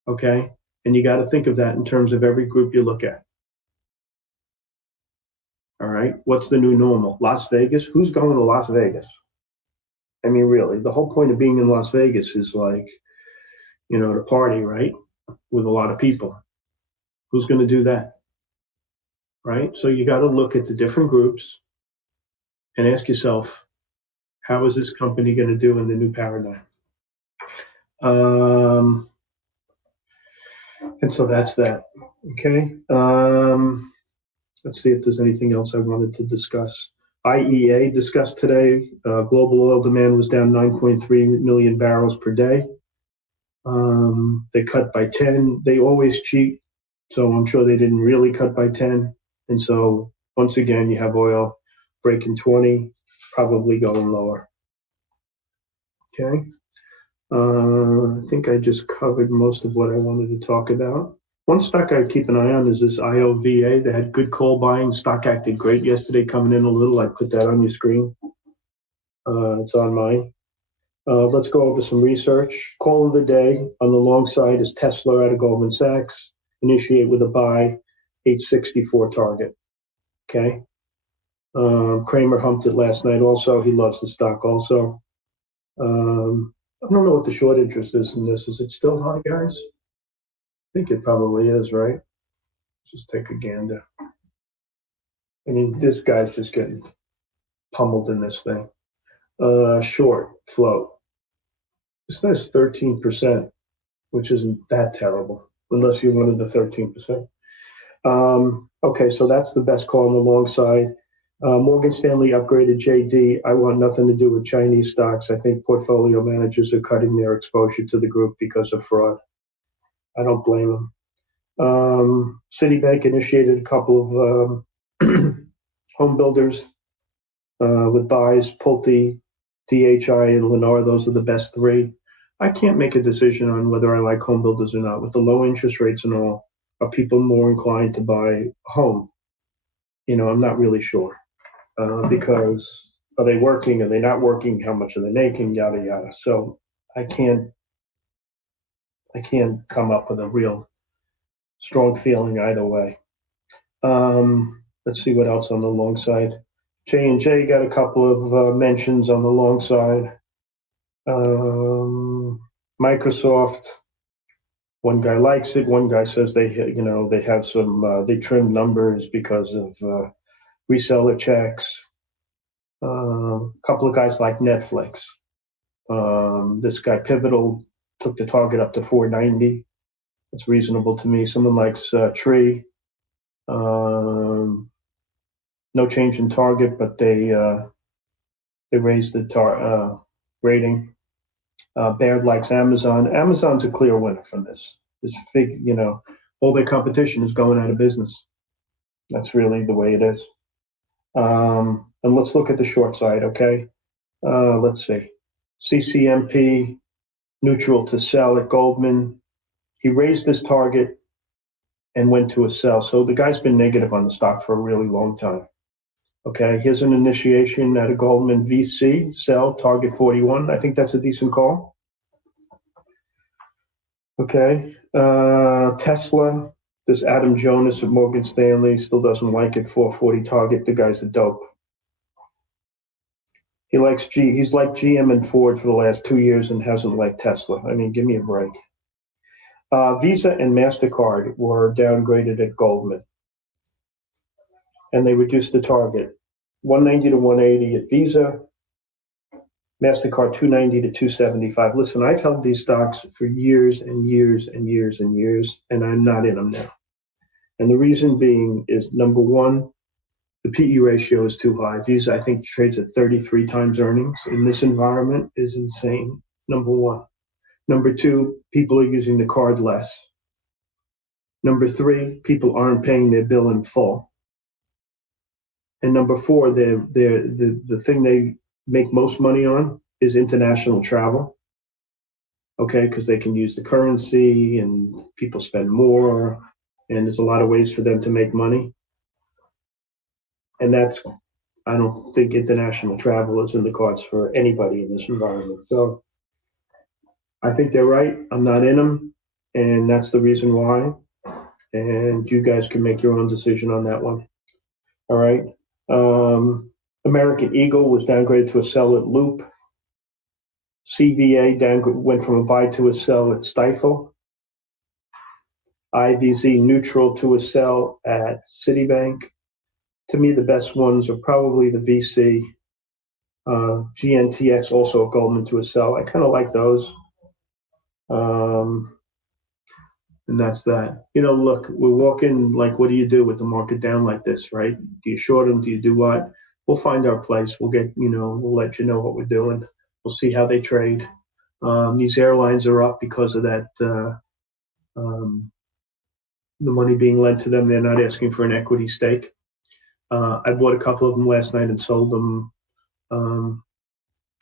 Okay? And you got to think of that in terms of every group you look at. All right? What's the new normal? Las Vegas? Who's going to Las Vegas? I mean, really, the whole point of being in Las Vegas is like, to party, right? With a lot of people. Who's going to do that? Right? So you got to look at the different groups and ask yourself, how is this company going to do in the new paradigm? And so that's that. Okay. Let's see if there's anything else I wanted to discuss. IEA discussed today. Global oil demand was down 9.3 million barrels per day. They cut by 10. They always cheat. So I'm sure they didn't really cut by 10. And so once again, you have oil breaking 20, probably going lower. Okay. I think I just covered most of what I wanted to talk about. One stock I keep an eye on is this IOVA. They had good call buying. Stock acted great yesterday, coming in a little. I put that on your screen. It's on mine. Let's go over some research. Call of the day on the long side is Tesla out of Goldman Sachs. Initiate with a buy, 864 target. Okay. Kramer humped it last night also. He loves the stock also. I don't know what the short interest is in this. Is it still high, guys? I think it probably is, right? Just take a gander. I mean, this guy's just getting pummeled in this thing. Short float. This guy's 13%, which isn't that terrible, unless you're one of the 13%. Okay, so that's the best call on the long side. Morgan Stanley upgraded JD. I want nothing to do with Chinese stocks. I think portfolio managers are cutting their exposure to the group because of fraud. I don't blame them. Citibank initiated a couple of home builders with buys, Pulte, DHI, and Lennar. Those are the best three. I can't make a decision on whether I like home builders or not. With the low interest rates and all, are people more inclined to buy a home? I'm not really sure because are they working? Are they not working? How much are they making? Yada yada. So I can't come up with a real strong feeling either way. Let's see what else on the long side. J&J got a couple of mentions on the long side. Microsoft, one guy likes it. One guy says they have some, they trimmed numbers because of reseller checks. A couple of guys like Netflix. This guy Pivotal took the target up to 490. That's reasonable to me. Someone likes Tree. No change in target, but they raised the rating. Baird likes Amazon. Amazon's a clear winner from this. All their competition is going out of business. That's really the way it is. And let's look at the short side, okay? Let's see. CCMP, neutral to sell at Goldman. He raised this target and went to a sell. So the guy's been negative on the stock for a really long time. Okay, here's an initiation out of Goldman VC, sell, target 41. I think that's a decent call. Okay. Tesla, this Adam Jonas of Morgan Stanley still doesn't like it. 440 target. The guy's a dope. He's like GM and Ford for the last 2 years and hasn't liked Tesla. I mean, give me a break. Visa and MasterCard were downgraded at Goldman, and they reduced the target 190 to 180 at Visa, MasterCard 290 to 275. Listen, I've held these stocks for years and years and years and years, and I'm not in them now. And the reason being is, number one, the PE ratio is too high. Visa, I think, trades at 33 times earnings in this environment is insane, number one. Number two, people are using the card less. Number three, people aren't paying their bill in full. And number four, the thing they make most money on is international travel. Okay, because they can use the currency and people spend more, and there's a lot of ways for them to make money. And I don't think international travel is in the cards for anybody in this environment. So I think they're right. I'm not in them, and that's the reason why. And you guys can make your own decision on that one. All right. American Eagle was downgraded to a sell at Loop. CVA went from a buy to a sell at Stifel. IVZ neutral to a sell at Citibank. To me, the best ones are probably the VC. GNTX also a Goldman to a sell. I kind of like those. And that's that. Look, we're walking, like, what do you do with the market down like this, right? Do you short them? Do you do what? We'll find our place. We'll let you know what we're doing. We'll see how they trade. These airlines are up because of that, the money being lent to them. They're not asking for an equity stake. I bought a couple of them last night and sold them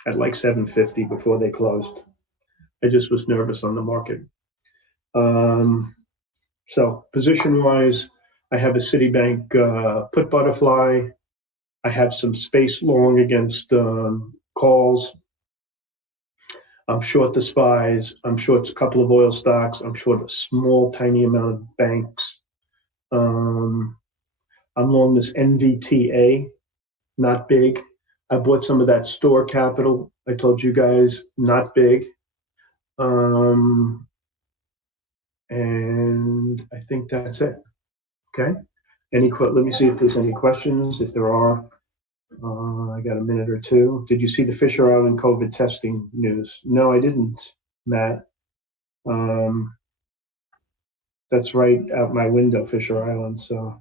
at like 750 before they closed. I just was nervous on the market. So position-wise, I have a Citibank put butterfly. I have some space long against calls. I'm short the SPYs. I'm short a couple of oil stocks. I'm short a small, tiny amount of banks. I'm long this NVTA, not big. I bought some of that Store Capital. I told you guys, not big. And I think that's it. Okay. Let me see if there's any questions. If there are, I got a minute or two. Did you see the Fisher Island COVID testing news? No, I didn't, Matt. That's right out my window, Fisher Island. So,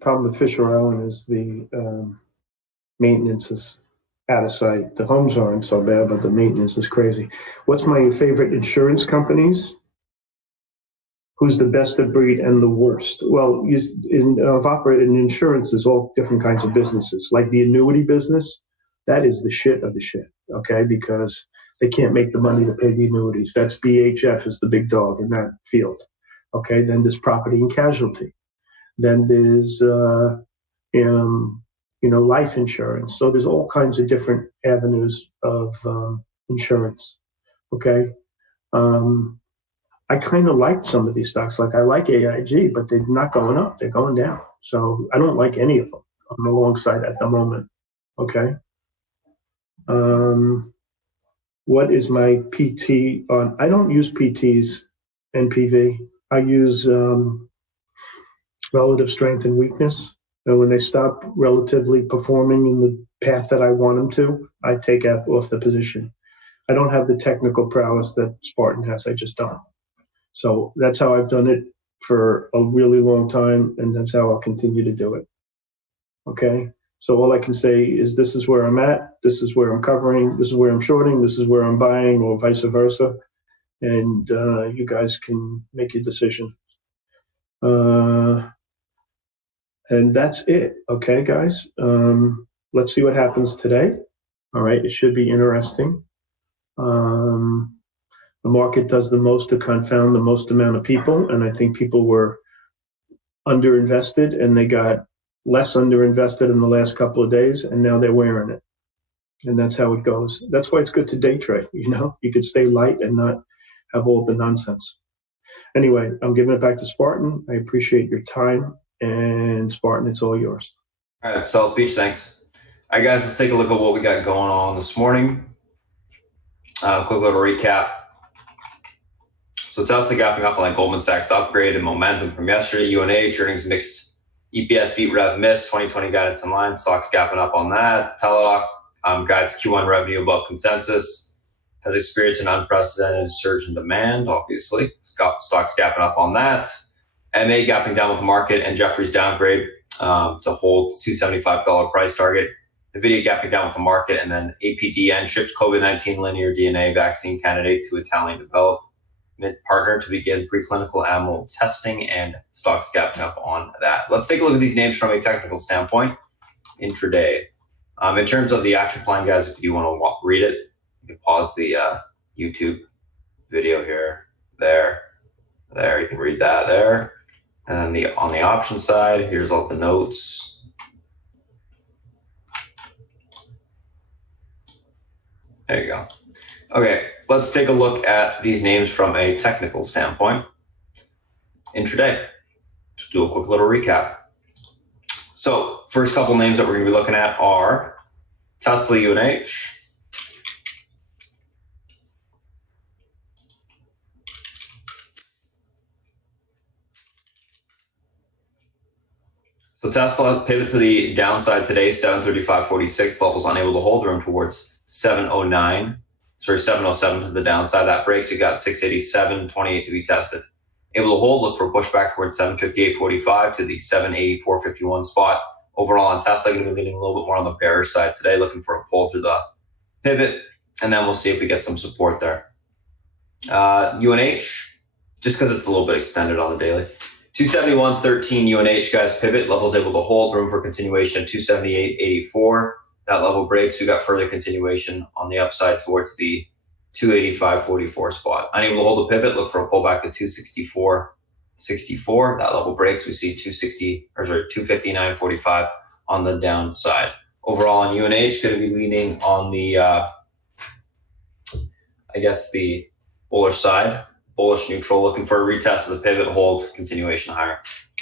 problem with Fisher Island is the maintenance is out of sight. The homes aren't so bad, but the maintenance is crazy. What's my favorite insurance companies? Who's the best of breed and the worst? Well, I've operated in insurance. There's all different kinds of businesses. Like the annuity business, that is the shit of the shit, okay? Because they can't make the money to pay the annuities. That's BHF is the big dog in that field, okay? Then there's property and casualty. Then there's, life insurance. So there's all kinds of different avenues of insurance, okay? I kind of like some of these stocks. Like I like AIG, but they're not going up. They're going down. So I don't like any of them on the long side at the moment, okay? What is my PT on? I don't use PTs and PV. I use relative strength and weakness. And when they stop relatively performing in the path that I want them to, I take out off the position. I don't have the technical prowess that Spartan has. I just don't. So that's how I've done it for a really long time, and that's how I'll continue to do it. Okay? So all I can say is this is where I'm at, this is where I'm covering, this is where I'm shorting, this is where I'm buying, or vice versa. And you guys can make your decision. And that's it. Okay, guys? Let's see what happens today. All right, it should be interesting. The market does the most to confound the most amount of people, and I think people were underinvested and they got less underinvested in the last couple of days, and now they're wearing it. And that's how it goes. That's why it's good to day trade. You could stay light and not have all the nonsense. Anyway, I'm giving it back to Spartan. I appreciate your time, and Spartan, it's all yours. All right, South Beach, thanks. All right, guys, let's take a look at what we got going on this morning. Quick little recap. So Tesla gapping up on Goldman Sachs upgrade and momentum from yesterday. UNH earnings mixed, EPS beat, rev missed, 2020 guidance in line. Stocks gapping up on that. Teladoc guides Q1 revenue above consensus. Has experienced an unprecedented surge in demand, obviously. Stocks gapping up on that. MA gapping down with the market, and Jefferies downgrade to hold $275 price target. NVIDIA gapping down with the market, and then APDN ships COVID-19 linear DNA vaccine candidate to Italian development partner to begin preclinical animal testing, and stocks gapping up on that. Let's take a look at these names from a technical standpoint intraday. In terms of the action plan, guys, if you want to read it, you can pause the YouTube video here, there. You can read that there. And then on the option side, here's all the notes. There you go. Okay, let's take a look at these names from a technical standpoint intraday to do a quick little recap. So first couple names that we're going to be looking at are Tesla, UNH, so Tesla pivot to the downside today, 735.46, levels unable to hold, room towards 707 to the downside. That breaks, we got 687.28 to be tested. Able to hold, look for a pushback towards 758.45 to the 784.51 spot. Overall on Tesla, going to be leaning a little bit more on the bearish side today, looking for a pull through the pivot, and then we'll see if we get some support there. UNH, just because it's a little bit extended on the daily. 271.13 UNH, guys, pivot, levels able to hold, room for continuation at 278.84. That level breaks, we got further continuation on the upside towards the 285.44 spot. Unable to hold a pivot, look for a pullback to 264.64. That level breaks, we see 259.45 on the downside. Overall on UNH, going to be leaning on the, the bullish side, bullish neutral, looking for a retest of the pivot, hold, continuation higher.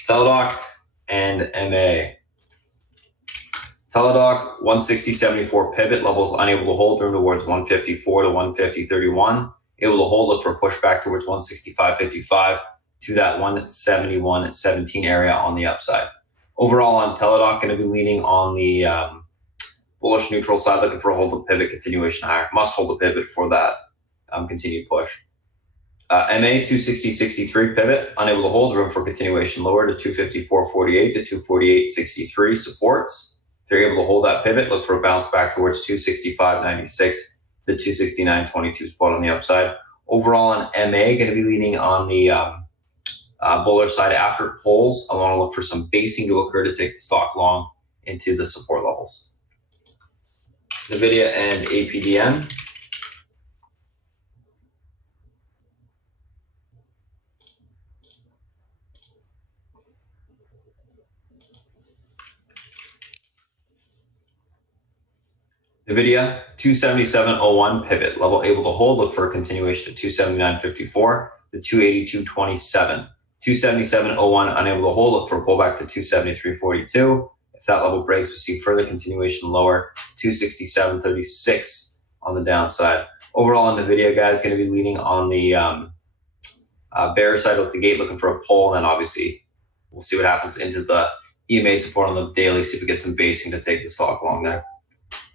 Teladoc and MA. Teladoc, 160.74 pivot, levels unable to hold, room towards 154 to 150.31. Able to hold, look for a pushback towards 165.55 to that 171.17 area on the upside. Overall on Teladoc, going to be leaning on the bullish neutral side, looking for a hold the pivot, continuation higher. Must hold the pivot for that continued push. MA, 260.63 pivot, unable to hold, room for continuation lower to 254.48 to 248.63 supports. If you're able to hold that pivot, look for a bounce back towards 265.96, the 269.22 spot on the upside. Overall on MA, going to be leaning on the bullish side after pulls. I want to look for some basing to occur to take the stock long into the support levels. NVIDIA and APDN. NVIDIA, 277.01 pivot, level able to hold, look for a continuation to 279.54, the 282.27. 277.01 unable to hold, look for a pullback to 273.42. If that level breaks, we see further continuation lower, 267.36 on the downside. Overall on NVIDIA, guys, going to be leaning on the bear side of the gate, looking for a pull, and then obviously we'll see what happens into the EMA support on the daily, see if we get some basing to take the stock long there.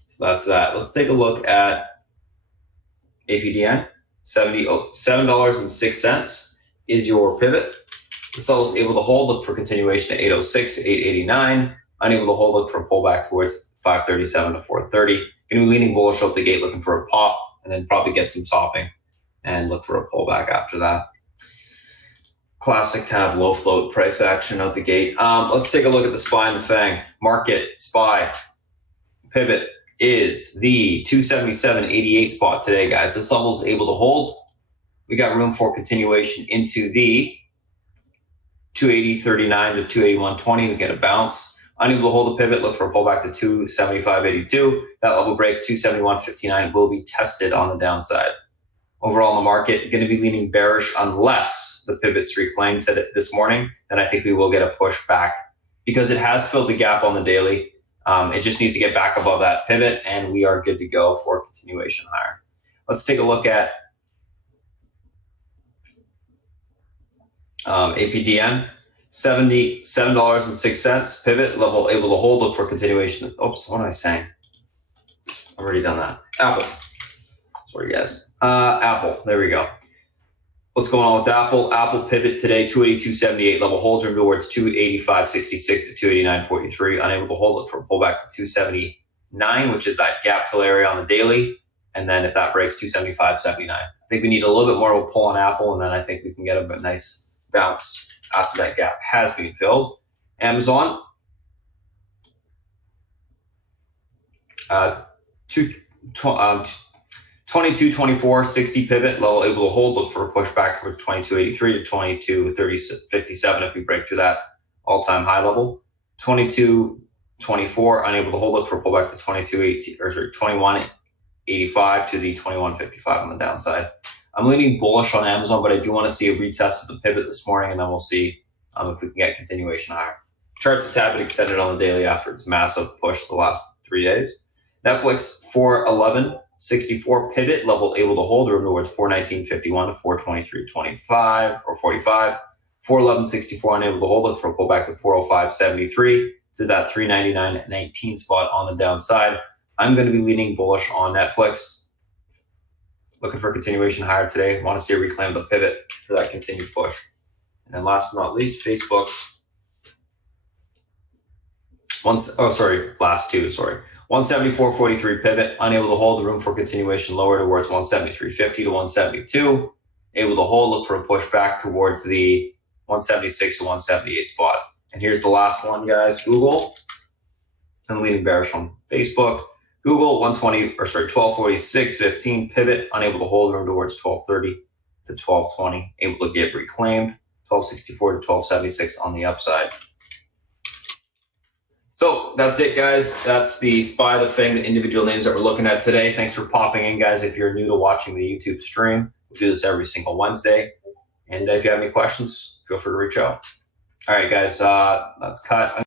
So that's that. Let's take a look at APDN. $7.06 is your pivot. This level is able to hold, look for continuation to 806 to 889. Unable to hold, look for a pullback towards 537 to 430. Going to be leaning bullish out the gate, looking for a pop, and then probably get some topping and look for a pullback after that. Classic kind of low float price action out the gate. Let's take a look at the SPY and the FANG. Market, SPY, pivot is the 277.88 spot today, guys. This level is able to hold. We got room for continuation into the 280.39 to 281.20 to get a bounce. Unable to hold a pivot, look for a pullback to 275.82. That level breaks 271.59 will be tested on the downside. Overall in the market, going to be leaning bearish unless the pivot's reclaimed this morning. Then I think we will get a push back because it has filled the gap on the daily. It just needs to get back above that pivot, and we are good to go for continuation higher. Let's take a look at APDN. $77.06 pivot level able to hold. Look for continuation. Oops, what am I saying? I've already done that. Apple. Sorry, guys. Apple. There we go. What's going on with Apple? Apple pivot today, 282.78 level holds room towards 285.66 to 289.43. Unable to hold it for a pullback to 279, which is that gap fill area on the daily. And then if that breaks, 275.79. I think we need a little bit more of a pull on Apple, and then I think we can get a nice bounce after that gap has been filled. Amazon, 22.24.60 pivot level able to hold. Look for a pushback towards 22.83 to 22.30.57 if we break through that all-time high level. 22.24 unable to hold. Look for a pullback to 21.85 to the 21.55 on the downside. I'm leaning bullish on Amazon, but I do want to see a retest of the pivot this morning, and then we'll see if we can get continuation higher. Charts a tad bit extended on the daily after its massive push the last 3 days. Netflix 411.64 pivot level able to hold room towards 419.51 to 423.25 or 45. 411.64 unable to hold it for a pullback to 405.73 to that 399.19 spot on the downside. I'm going to be leaning bullish on Netflix. Looking for continuation higher today. Want to see a reclaim the pivot for that continued push. And then last but not least, Facebook. Last two. 174.43 pivot, unable to hold, the room for continuation lower towards 173.50 to 172. Able to hold, look for a push back towards the 176 to 178 spot. And here's the last one, guys. Google. I'm leaning bearish on Facebook. Google 1246.15 pivot, unable to hold, room towards 1230 to 1220. Able to get reclaimed. 1264 to 1276 on the upside. So that's it, guys. That's the SPY, the FING, the individual names that we're looking at today. Thanks for popping in, guys. If you're new to watching the YouTube stream, we do this every single Wednesday. And if you have any questions, feel free to reach out. All right, guys, that's cut.